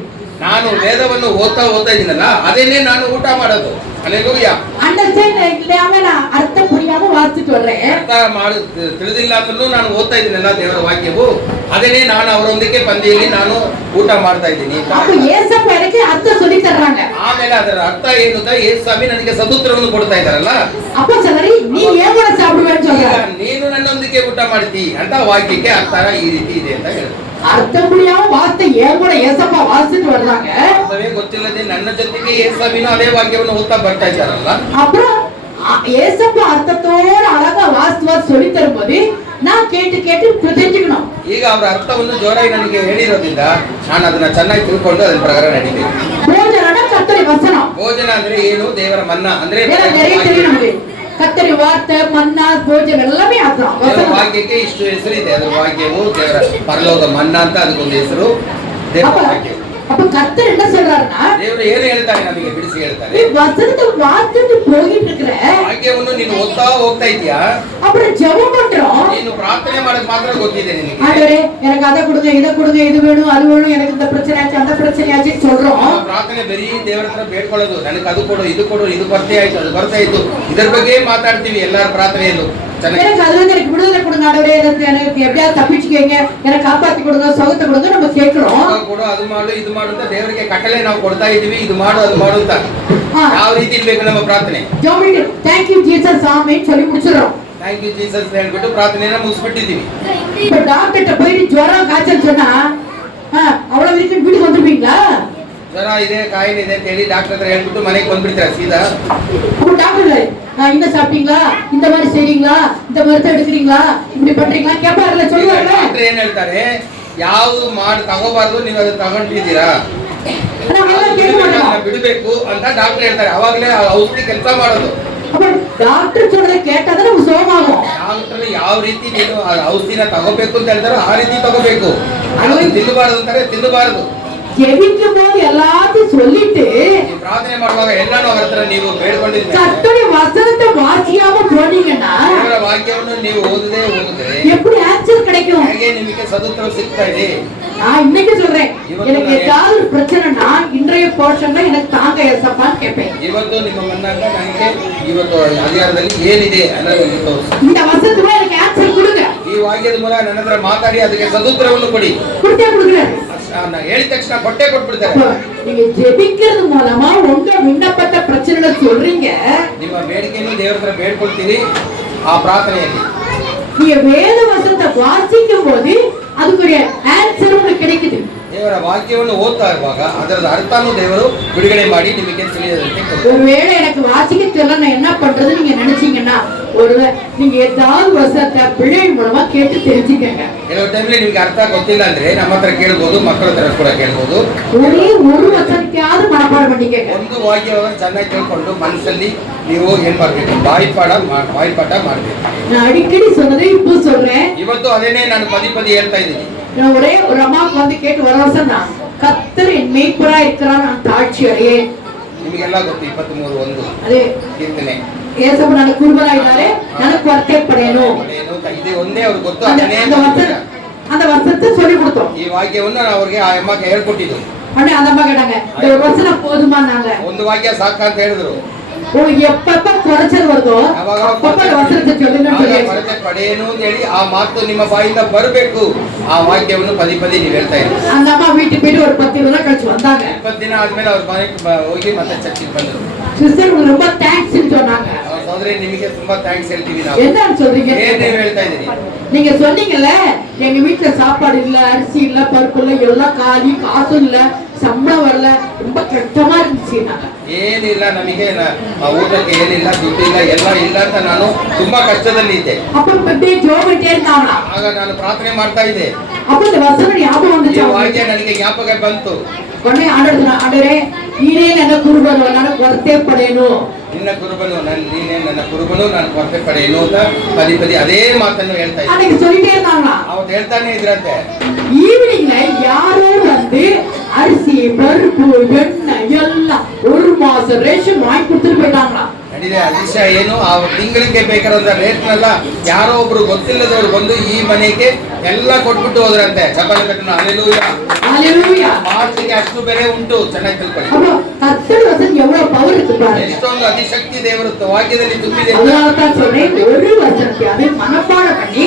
ನಾನು ವೇದವನ್ನು ಓದ್ತಾ ಇದ್ದೀನಲ್ಲ, ಅದೇನೇ ನಾನು ಊಟ ಮಾಡೋದು. ಹಲ್ಲೆಲೂಯಾ. ಅಂಡರ್ಸ್ಟ್ಯಾಂಡ್ ಇல்லாம நான் ಅರ್ಥ புரியாம வாசிட்டு வர்றேன். ಅರ್ಥ ಮಾಡಿ ತಿಳಿದಿಲ್ಲ ಅಂದ್ರೂ ನಾನು ಓದ್ತಾ ಇದ್ದೀನಲ್ಲ ದೇವರ ವಾಕ್ಯವು, ಅದೇನೇ ನಾನು ಅವರೊಂದಿಗೆ ಪಂದಿಯಲ್ಲಿ ನಾನು ಊಟ ಮಾಡ್ತಾ ಇದ್ದೀನಿ. அப்ப ஏசப்பா எனக்கு அர்த்தம் சொல்லி தர்றாங்க. ಆಮೇಲೆ ಅದರ ಅರ್ಥ ಏನು ಅಂತ ಯೇಸುಸ್ವಾಮಿ ನನಗೆ ಸದುತ್ತರವನ್ನು ಕೊಡ್ತಾ ಇದ್ದಾರಲ್ಲ. அப்ப சொல்றாரு, நீ ஏன் கூட சாப்பிடுவேன்னு சொல்றாரு. ನೀನು ನನ್ನೊಂದಿಗೆ ಊಟ ಮಾಡ್ತಿ ಅಂತ ವಾಕ್ಯಕ್ಕೆ ಅರ್ಥ ಈ ರೀತಿ ಇದೆ ಅಂತ ಹೇಳ್ತಾರೆ. அர்த்தம் புரியாம வார்த்தை ஏன் கூட ஏசப்பா வாசிட்டு வர்றாங்க. ಅರ್ಥವೇ ಗೊತ್ತಿಲ್ಲದೆ ನನ್ನ ಜೊತೆಗೆ ಯೇಸುಸ್ವಾಮಿನೂ ಅದೇ ವಾಕ್ಯವನ್ನು ಓದ್ತಾ ಬರ್ತಾ ಇದ್ದಾರಲ್ಲ. அப்புறம் ஏசப்பா அர்த்தத்தோட அழகா வாசி சொல்லி தரும்போது நான் கேட்டு தெரிஞ்சுக்கணும். ಈಗ ಅವರ ಅರ್ಥವನ್ನು ಜೋರಾಗಿ ನನಗೆ ಹೇಳಿರೋದ್ರಿಂದ ನಾನು ಅದನ್ನ ಚೆನ್ನಾಗಿ ತಿಳ್ಕೊಂಡು ಅದರ ಪ್ರಕಾರ ನಡೀತೀನಿ. ಭೋಜನ ಕರ್ತರಿ ವಚನ. ಭೋಜನ ಅಂದ್ರೆ ಏನು? ದೇವರ ಮನ್ನಾ ಅಂದ್ರೆ நிறைய தெரியும் நமக்கு. கத்தரி வார்த்தை மன்னா ಭೋಜನ ಎಲ್ಲமே ಅರ್ಥ. ದೇವರ ವಾಕ್ಯಕ್ಕೆ ಇಷ್ಟು ಹೆಸರಿದೆ. ಅದರ ವಾಕ್ಯವು ದೇವರ ಪರಲೋಕ ಮನ್ನಾ ಅಂತ ಅದಕ್ಕೊಂದು ಹೆಸರು. ದೇವರ ವಾಕ್ಯ. அப்ப கர்த்தர் என்ன சொல்றாருன்னா, ದೇವರು ಏನು ಹೇಳ್ತಾರೆ ನಮಗೆ ಬಿಡಿಸಿ ಹೇಳ್ತಾರೆ. நீ வசனத்தை வாசிட்டு போயிட்டு இருக்கற, ವಾಕ್ಯವನ್ನು ನೀನು ಓದ್ತಾ ಹೋಗ್ತಾ ಇದೀಯಾ, அப்புறம் ஜெபம் பண்றோம். ನೀನು ಪ್ರಾರ್ಥನೆ ಮಾಡಕ್ ಮಾತ್ರ ಗೊತ್ತಿದೆ ನಿನಗೆ. ஆண்டவரே எனக்கு அதை கொடுங்க இதை கொடுங்க இது வேணும் அது வேணும் எனக்கு இந்த பிரச்சனை ஆச்சு அந்த பிரச்சனை ஆச்சு சொல்றோம். ಪ್ರಾರ್ಥನೆ ಬರೀ ದೇವರ ಹತ್ರ ಬೇಡ್ಕೊಳ್ಳೋದು, ನನಗೆ ಅದು ಕೊಡು ಇದು ಬರ್ತಾ ಆಯ್ತು ಅದು ಬರ್ತಾ ಇತ್ತು, ಇದರ ಬಗ್ಗೆ ಮಾತಾಡ್ತೀವಿ ಎಲ್ಲಾರ ಪ್ರಾರ್ಥನೆಯಲ್ಲೂ. எனக்கு அது வந்து எனக்கு விடுதலை கொடுங்க ஆண்டவரே, எனக்கு எப்படியாவது தப்பிச்சுக்கங்க, எனக்கு காப்பாத்தி கொடுங்க, சுகத்தை கொடுங்க நம்ம கேட்கிறோம். ಕೊಡು ಅದು ಮಾಡು ಇದು ಮಾಡು ಅಂತ ದೇವರಿಗೆ ಕಟ್ಟಲೆ ನಾವು ಕೊಡ್ತಾ ಇದೀವಿ. ಇದು ಮಾಡು ಅದು ಮಾಡು ಅಂತ. ಯಾವ ರೀತಿ ಇರ್ಬೇಕು ನಮ್ಮ ಪ್ರಾರ್ಥನೆ? ಜೋಮಿಡಿ ಥ್ಯಾಂಕ್ ಯು ಜೀಸಸ್ ಆಮೆನ್ சொல்லி முடிச்சிரோம். ಥ್ಯಾಂಕ್ ಯು ಜೀಸಸ್ ಹೇಳ್ಬಿಟ್ಟು ಪ್ರಾರ್ಥನೆಯನ್ನ ಮುಗಿಸ್ಬಿಟ್ಟಿದೀವಿ. இப்ப டாக்டர்ட்ட போய் ஜுரம் காய்ச்சல் சொன்னா அவ்வளவு வரைக்கும் வீட்டுக்கு வந்துருவீங்களா? ಜ್ವರ ಇದೆ ಕಾಯಿಲೆ ಇದೆ ಅಂತ ಹೇಳಿ ಡಾಕ್ಟರ್ ಹತ್ರ ಹೇಳ್ಬಿಟ್ಟು ಮನೆಗೆ ಬಂದ್ಬಿಡ್ತಾರೆ ಸೀದಾ. டாக்டர் இந்த சாப்பிட்டீங்களா, இந்த மாதிரி செய்றீங்களா, இந்த மருந்து எடுக்கிறீங்களா, இப்படி பண்றீங்களா கேட்பாರಲ್ಲ சொல்லுவாங்க. ಡಾಕ್ಟರ್ ಏನ್ ಹೇಳ್ತಾರೆ, ಯಾವುದು ಮಾಡಿ ತಗೋಬಾರ್ದು ನೀವು ಅದನ್ನ ತಗೊಂಡಿದ್ದೀರಾ, ಬಿಡಬೇಕು ಅಂತ ಡಾಕ್ಟರ್ ಹೇಳ್ತಾರೆ. ಅವಾಗಲೇ ಔಷಧಿ ಕೆಲಸ ಮಾಡೋದು. ಡಾಕ್ಟರ್ சொல்றத கேட்டாதான் நம்ம சோமாகும். ಡಾಕ್ಟರ್ ಯಾವ ರೀತಿ ನೀನು ಔಷಧಿನ ತಗೋಬೇಕು ಅಂತ ಹೇಳ್ತಾರೋ ಆ ರೀತಿ ತಗೋಬೇಕು. ತಿನ್ನಬಾರದು ಅಂತಾರೆ, ತಿನ್ನಬಾರದು. ஜெபிக்கும் போது எல்லாத்தையும் சொல்லிட்டு ಪ್ರಾರ್ಥನೆ ಮಾಡುವಾಗ ಎಲ್ಲಾನು ಅವರ ಹತ್ರ ನೀವು ಬೇಡ್ಕೊಂಡಿದ್ದೀರಿ. கர்த்தருடைய வசனத்தை வாசியாம போனீங்கன்னா ದೇವರ ವಾಕ್ಯವನ್ನು ನೀವು ಓದದೆ எப்படி ஆன்சர் கிடைக்கும்? ಹೇಗೆ ನಿಮಗೆ ಸದುತ್ತರ ಸಿಗ್ತಾ ಇದೆ? நான் இன்னைக்கு சொல்றேன், எனக்கு ஏதாவது ஒரு பிரச்சனைனா இன்றைய போர்ஷன்ல எனக்கு தாங்க ஏசப்பான்னு கேட்பேன். ಇವತ್ತು ನಿಮ್ಮ ಮನ್ನಾಗ ನನಗೆ ಇವತ್ತು ಅಧಿಕಾರದಲ್ಲಿ ಏನಿದೆ ಅನ್ನೋದನ್ನು ತೋರಿಸಿ. இந்த வசனத்துல எனக்கு ஆன்சர் கொடுங்க. ಈ ವಾಕ್ಯದ ಮೂಲಕ ನನ್ನ ಹತ್ರ ಮಾತಾಡಿ ಅದಕ್ಕೆ ಸದುತ್ತರವನ್ನು ಕೊಡಿ. கொடுக்குறாரு. ಹೇಳಿದ ತಕ್ಷಣ ಕೊಟ್ಟೆ ಕೊಟ್ಬಿಡ್ತಾರೆ. நீங்க ஜெபிக்கிறது மூலமா உங்க விண்ணப்பத்த பிரச்சனைகளை சொல்றீங்க. ನಿಮ್ಮ ಬೇಡಿಕೆಯನ್ನು ದೇವರ ಹತ್ರ ಬೇಡ್ಕೊಳ್ತೀರಿ. ಆ ಪ್ರಾರ್ಥನೆಯಲ್ಲಿ நீங்க வேத வசனத்தை வாசிக்கும் போது அதுக்குரிய ஆன்சர் உங்களுக்கு கிடைக்குது. ದೇವರ ವಾಕ್ಯವನ್ನು ಓದ್ತಾ ಇರುವಾಗ ಅದರ ಅರ್ಥನೂ ದೇವರು ಬಿಡುಗಡೆ ಮಾಡಿ ನಿಮಗೆ ತಿಳಿಯದಂತೆ. ஒருவேளை எனக்கு வாசிக்க தெரியல நான் என்ன பண்றது நீங்க நினைச்சீங்கன்னா ஒருவேளை நீங்க ஏதாவது வசனத்தை பிழை மூலமா கேட்டு தெரிஞ்சுக்கங்க. ಕೆಲವು ಟೈಮ್ಲಿ ನಿಮಗೆ ಅರ್ಥ ಗೊತ್ತಿಲ್ಲ ಅಂದ್ರೆ ನಮ್ಮ ಹತ್ರ ಕೇಳಬಹುದು, ಮಕ್ಕಳ ಹತ್ರ ಕೂಡ ಕೇಳಬಹುದು. ஒரே ஒரு வசனத்தையாவது மனப்பாடம் பண்ணிக்கங்க. ಒಂದು ವಾಕ್ಯವನ್ನು ಚೆನ್ನಾಗಿ ಕೇಳ್ಕೊಂಡು ಮನಸ್ಸಲ್ಲಿ ನೀವು ಏನ್ ಮಾಡ್ಬೇಕು, ಬಾಯಿಪಾಠ ಮಾಡ್ಬೇಕು. நான் அடிக்கடி சொன்னதை இப்போ சொல்றேன். ಇವತ್ತು ಅದೇನೇ ನಾನು ಪದಿ ಹೇಳ್ತಾ ಇದ್ದೀನಿ. நான் ஒரே ஒரு அம்மாவுக்கு வந்து கேட்டு ஒரு வருஷம் தான் கர்த்தர் என் மேய்ப்பரா இருக்கிறான் நான் தாட்சி அடையே. ನಿಮಗೆಲ್ಲ ಗೊತ್ತು 23:1 ಅದೇ ಕೀರ್ತನೆ. ಏಸಪ್ಪ ನನ್ನ ಕುರುಬನ ಇದ್ದಾರೆ, ನನಗೆ ಕೊರತೆ ಪಡೆಯನು. ಇದೆ ಒಂದೇ ಅವ್ರಿಗೆ ಗೊತ್ತು. அந்த வசனத்தை சொல்லி கொடுத்தோம். ಈ ವಾಕ್ಯವನ್ನು ಅವ್ರಿಗೆ ಆ ಅಮ್ಮಕ್ಕೆ ಹೇಳ್ಕೊಟ್ಟಿದ್ದು. உடனே அந்த அம்மா கேட்டாங்க, இந்த ஒரு வசனம் போதுமா? நாங்க ಒಂದು ವಾಕ್ಯ ಸಾಕ ಅಂತ ಹೇಳಿದ್ರು. எப்பப்ப குறைச்சல் வருதோ அப்பப்ப ವಸನத்தை சொல்லுங்க ಕೊರತೆ ಪಡೆಯನು ಅಂತ ಹೇಳಿ ಆ ಮಾತು ನಿಮ್ಮ ಬಾಯಿಂದ ಬರಬೇಕು. ಆ ವಾಕ್ಯವನ್ನು ಪದಿ ನೀವು ಹೇಳ್ತಾ ಇದ್ದೀರಿ. அந்த அம்மா வீட்டுக்கு போயிட்டு ஒரு 10 ದಿನ ಕಳಿಸಿ வந்தாங்க. 20 ದಿನ ಆದ್ಮೇಲೆ ಅವ್ರ ಮನೆಗೆ ಹೋಗಿ ಮತ್ತೆ ಚರ್ಚಿಗೆ ಬಂದರು. ಸಿಸ್ಟರ್ ரொம்ப ಥ್ಯಾಂಕ್ಸ್ சொன்னாங்க. ಸಹೋದರಿ ನಿಮಗೆ ತುಂಬಾ ಥ್ಯಾಂಕ್ಸ್ ಹೇಳ್ತೀವಿ ನಾವು. என்ன சொல்றீங்க? ಏನು ಹೇಳ್ತಾ ಇದ್ದೀರಿ? நீங்க சொன்னீங்கல்ல எங்க வீட்டுல சாப்பாடு இல்ல, அரிசி இல்ல, பருப்பு இல்ல, எல்லாம் காலி, காசும் இல்ல, சம்பளம் வரல, ரொம்ப கஷ்டமா இருந்துச்சு. ಏನಿಲ್ಲ, ನಮಗೆ ಊಟಕ್ಕೆ ಏನಿಲ್ಲ, ದುಡ್ಡು ಇಲ್ಲ, ಎಲ್ಲ ಇಲ್ಲ ಅಂತ ನಾನು ತುಂಬಾ ಕಷ್ಟದಲ್ಲಿ ಇದ್ದೆ. அப்ப ಜೋಬಿಟ್ಟே இருந்தாங்க. ಆಗ ನಾನು ಪ್ರಾರ್ಥನೆ ಮಾಡ್ತಾ ಇದ್ದೆ. அப்ப இந்த வசனம் ஞாபகம் ಈ வந்துச்சு ವಾಕ್ಯ ನನಗೆ ಜ್ಞಾಪಕ ಬಂತು. ಕೊನೆ ಆಡೋದನ್ನ ಆಡರೆ ನೀನೇ ನನ್ನ ಕುರುಬನು ನಾನು ಕೊರತೆ ಪಡೇನು ನಿನ್ನ ಕುರುಬನು ನೀನೇ ನನ್ನ ಕುರುಬನು ನಾನು ಕೊರತೆ ಪಡೆಯೇನು ಅಂತ ಪದೇ ಪದೇ ಅದೇ ಮಾತನ್ನು ಹೇಳ್ತಾ ಇದ್ದ. அன்னைக்கு சொல்லிட்டே இருந்தாங்களா ಅವತ್ತು ಹೇಳ್ತಾನೆ ಇದ್ರಂತೆ. ஈவினிங்ல யாரோ வந்து அரிசி பருப்பு எண்ணெய் எல்லாம் ஒரு மாசம் ரேஷன் வாங்கி கொடுத்துட்டு போயிட்டாங்களா. ನಡೀದೆ ಅದಿಶಯ ಏನು, ಆ ತಿಂಗಳಿಗೆ ಬೇಕಾದಂತ ರೇಟ್ನೆಲ್ಲ ಯಾರೋ ಒಬ್ರು ಗೊತ್ತಿಲ್ಲದವ್ರು ಬಂದು ಈ ಮನೆಗೆ ಎಲ್ಲ ಕೊಟ್ಬಿಟ್ಟು ಹೋದ್ರಂತೆ. ಚಪಾತಿ ಕಟ್ಟಣ ಅಲ್ಲೆಲ್ಲೂಯ್ಯ ஹalleluya. ಮಾತಿಗೆ ಅಷ್ಟು ಬೆಲೆ ಉಂಟು, ಚೆನ್ನಾಗಿ ತಿಳ್ಕೊಳ್ಳಿ. அப்ப கர்த்தர் வசனம் எவ்வளவு பவர் இருக்கு பாருங்க. ಎಷ್ಟೊಂದು ಅತಿಶಕ್ತಿ ದೇವರು ವಾಕ್ಯದಲ್ಲಿ ತುಂಬಿದೆ. அதனால தான் சொல்றேன் ஒரு வசனத்தை அதை மனப்பாடம் பண்ணி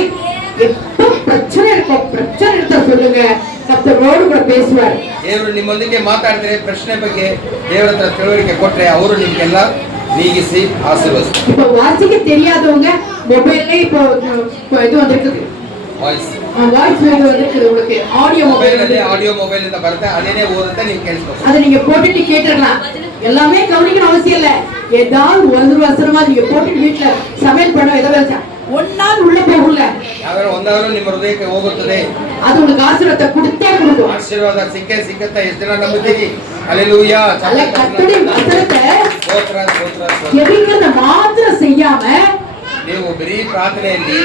எப்ப பிரச்சனை இருக்கா சொல்லுங்க, கர்த்தரோடு கூட பேசுவார். ದೇವರು ನಿಮ್ಮೊಂದಿಗೆ ಮಾತಾಡಿದ್ರೆ ಪ್ರಶ್ನೆ ಬಗ್ಗೆ ದೇವರ ಹತ್ರ ತಿಳುವಳಿಕೆ ಕೊಟ್ರೆ ಅವರು ನಿಮ್ಗೆಲ್ಲ ನೀಗಿಸಿ ಆಶೀರ್ವದಿಸ್ತಾರೆ. இப்ப வாசிக்க தெரியாதவங்க மொபைல்ல இப்போ இது வந்திருக்குது, ವಾಯ್ಸ್ வாய்ஸ் மெயில் வந்திருக்குது, உங்களுக்கு ஆடியோ ಮೊಬೈಲ್ மொபைல் ಅಲ್ಲಿ ಆಡಿಯೋ ಮೊಬೈಲ್ ಇಂದ ಬರುತ್ತೆ, ಅದೇನೇ ಓದುತ್ತೆ ನೀವು ಕೇಳಿಸ್ಬೇಕು. அதை நீங்க போட்டுட்டு கேட்டுக்கலாம். எல்லாமே கவனிக்கணும் அவசியம் இல்ல. ஏதாவது ஒரு வசனமா நீங்க போட்டுட்டு வீட்டுல சமையல் பண்ண ஏதாவது வச்சா ஒன்னாவது உள்ள போகல, ಯಾವ್ದಾದ್ರು ಒಂದಾದ್ರೂ ನಿಮ್ಮ ಹೃದಯಕ್ಕೆ ಹೋಗುತ್ತದೆ. அது உங்களுக்கு ஆசீர்வாதத்தை கொடுத்தே கொடுக்கும். ಆಶೀರ್ವಾದ ಸಿಕ್ಕತ್ತೆ. ಎಷ್ಟು ಜನ ನಂಬುತ್ತೀರಿ? ಹಲ್ಲೆಲೂಯಾ. அல்ல கர்த்தருடைய வசனத்தை ಸ್ತೋತ್ರ ಸ್ತೋತ್ರ ಸ್ತೋತ್ರ. ஜெபிக்கிறத மாத்திரம் செய்யாம ನೀವು ಬರೀ ಪ್ರಾರ್ಥನೆಯಲ್ಲಿ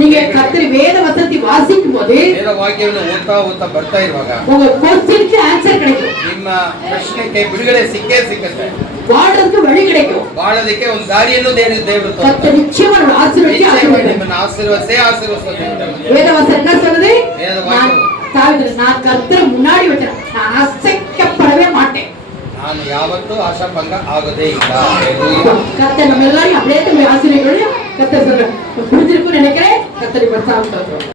நீங்க கர்த்தர் வேத வசனத்தை வாசிக்கும் போது ವೇದ ವಾಕ್ಯವನ್ನು ಓದ್ತಾ ಬರ್ತಾ ಇರುವಾಗ உங்க क्वेश्चनக்கு ஆன்சர் கிடைக்கும், ನಿಮ್ಮ ಪ್ರಶ್ನೆಗೆ ಬಿಡುಗಡೆ ಸಿಕ್ಕತ್ತೆ. வாழ்றதுக்கு வழி கிடைக்கும். ಬಾಳೋದಕ್ಕೆ ಒಂದು ದಾರಿಯನ್ನು ದೇವರು கர்த்தர் நிச்சயமா நம்மளை ஆசீர்வதிச்சு ನಿಮ್ಮನ್ನು ಆಶೀರ್ವದಿಸ್ತಾರೆ. வேத வசனம் என்ன சொல்லுது? வேத வாக்கியம். நான் கர்த்தரை முன்னாடி வச்சேன், நான் அசைக்கப்படவே மாட்டேன். ನಾನು ಯಾವತ್ತೂ ಆಶಾಭಂಗ ಆಗೋದೇ ಇಲ್ಲ. கர்த்தர் நம்ம எல்லாரையும் அப்படியே ஆசீர்வதிக்கணும். கர்த்தர் சொல்றேன் புரிஞ்சிருக்கும்னு நினைக்கிறேன். கர்த்தரை பரிசாவும்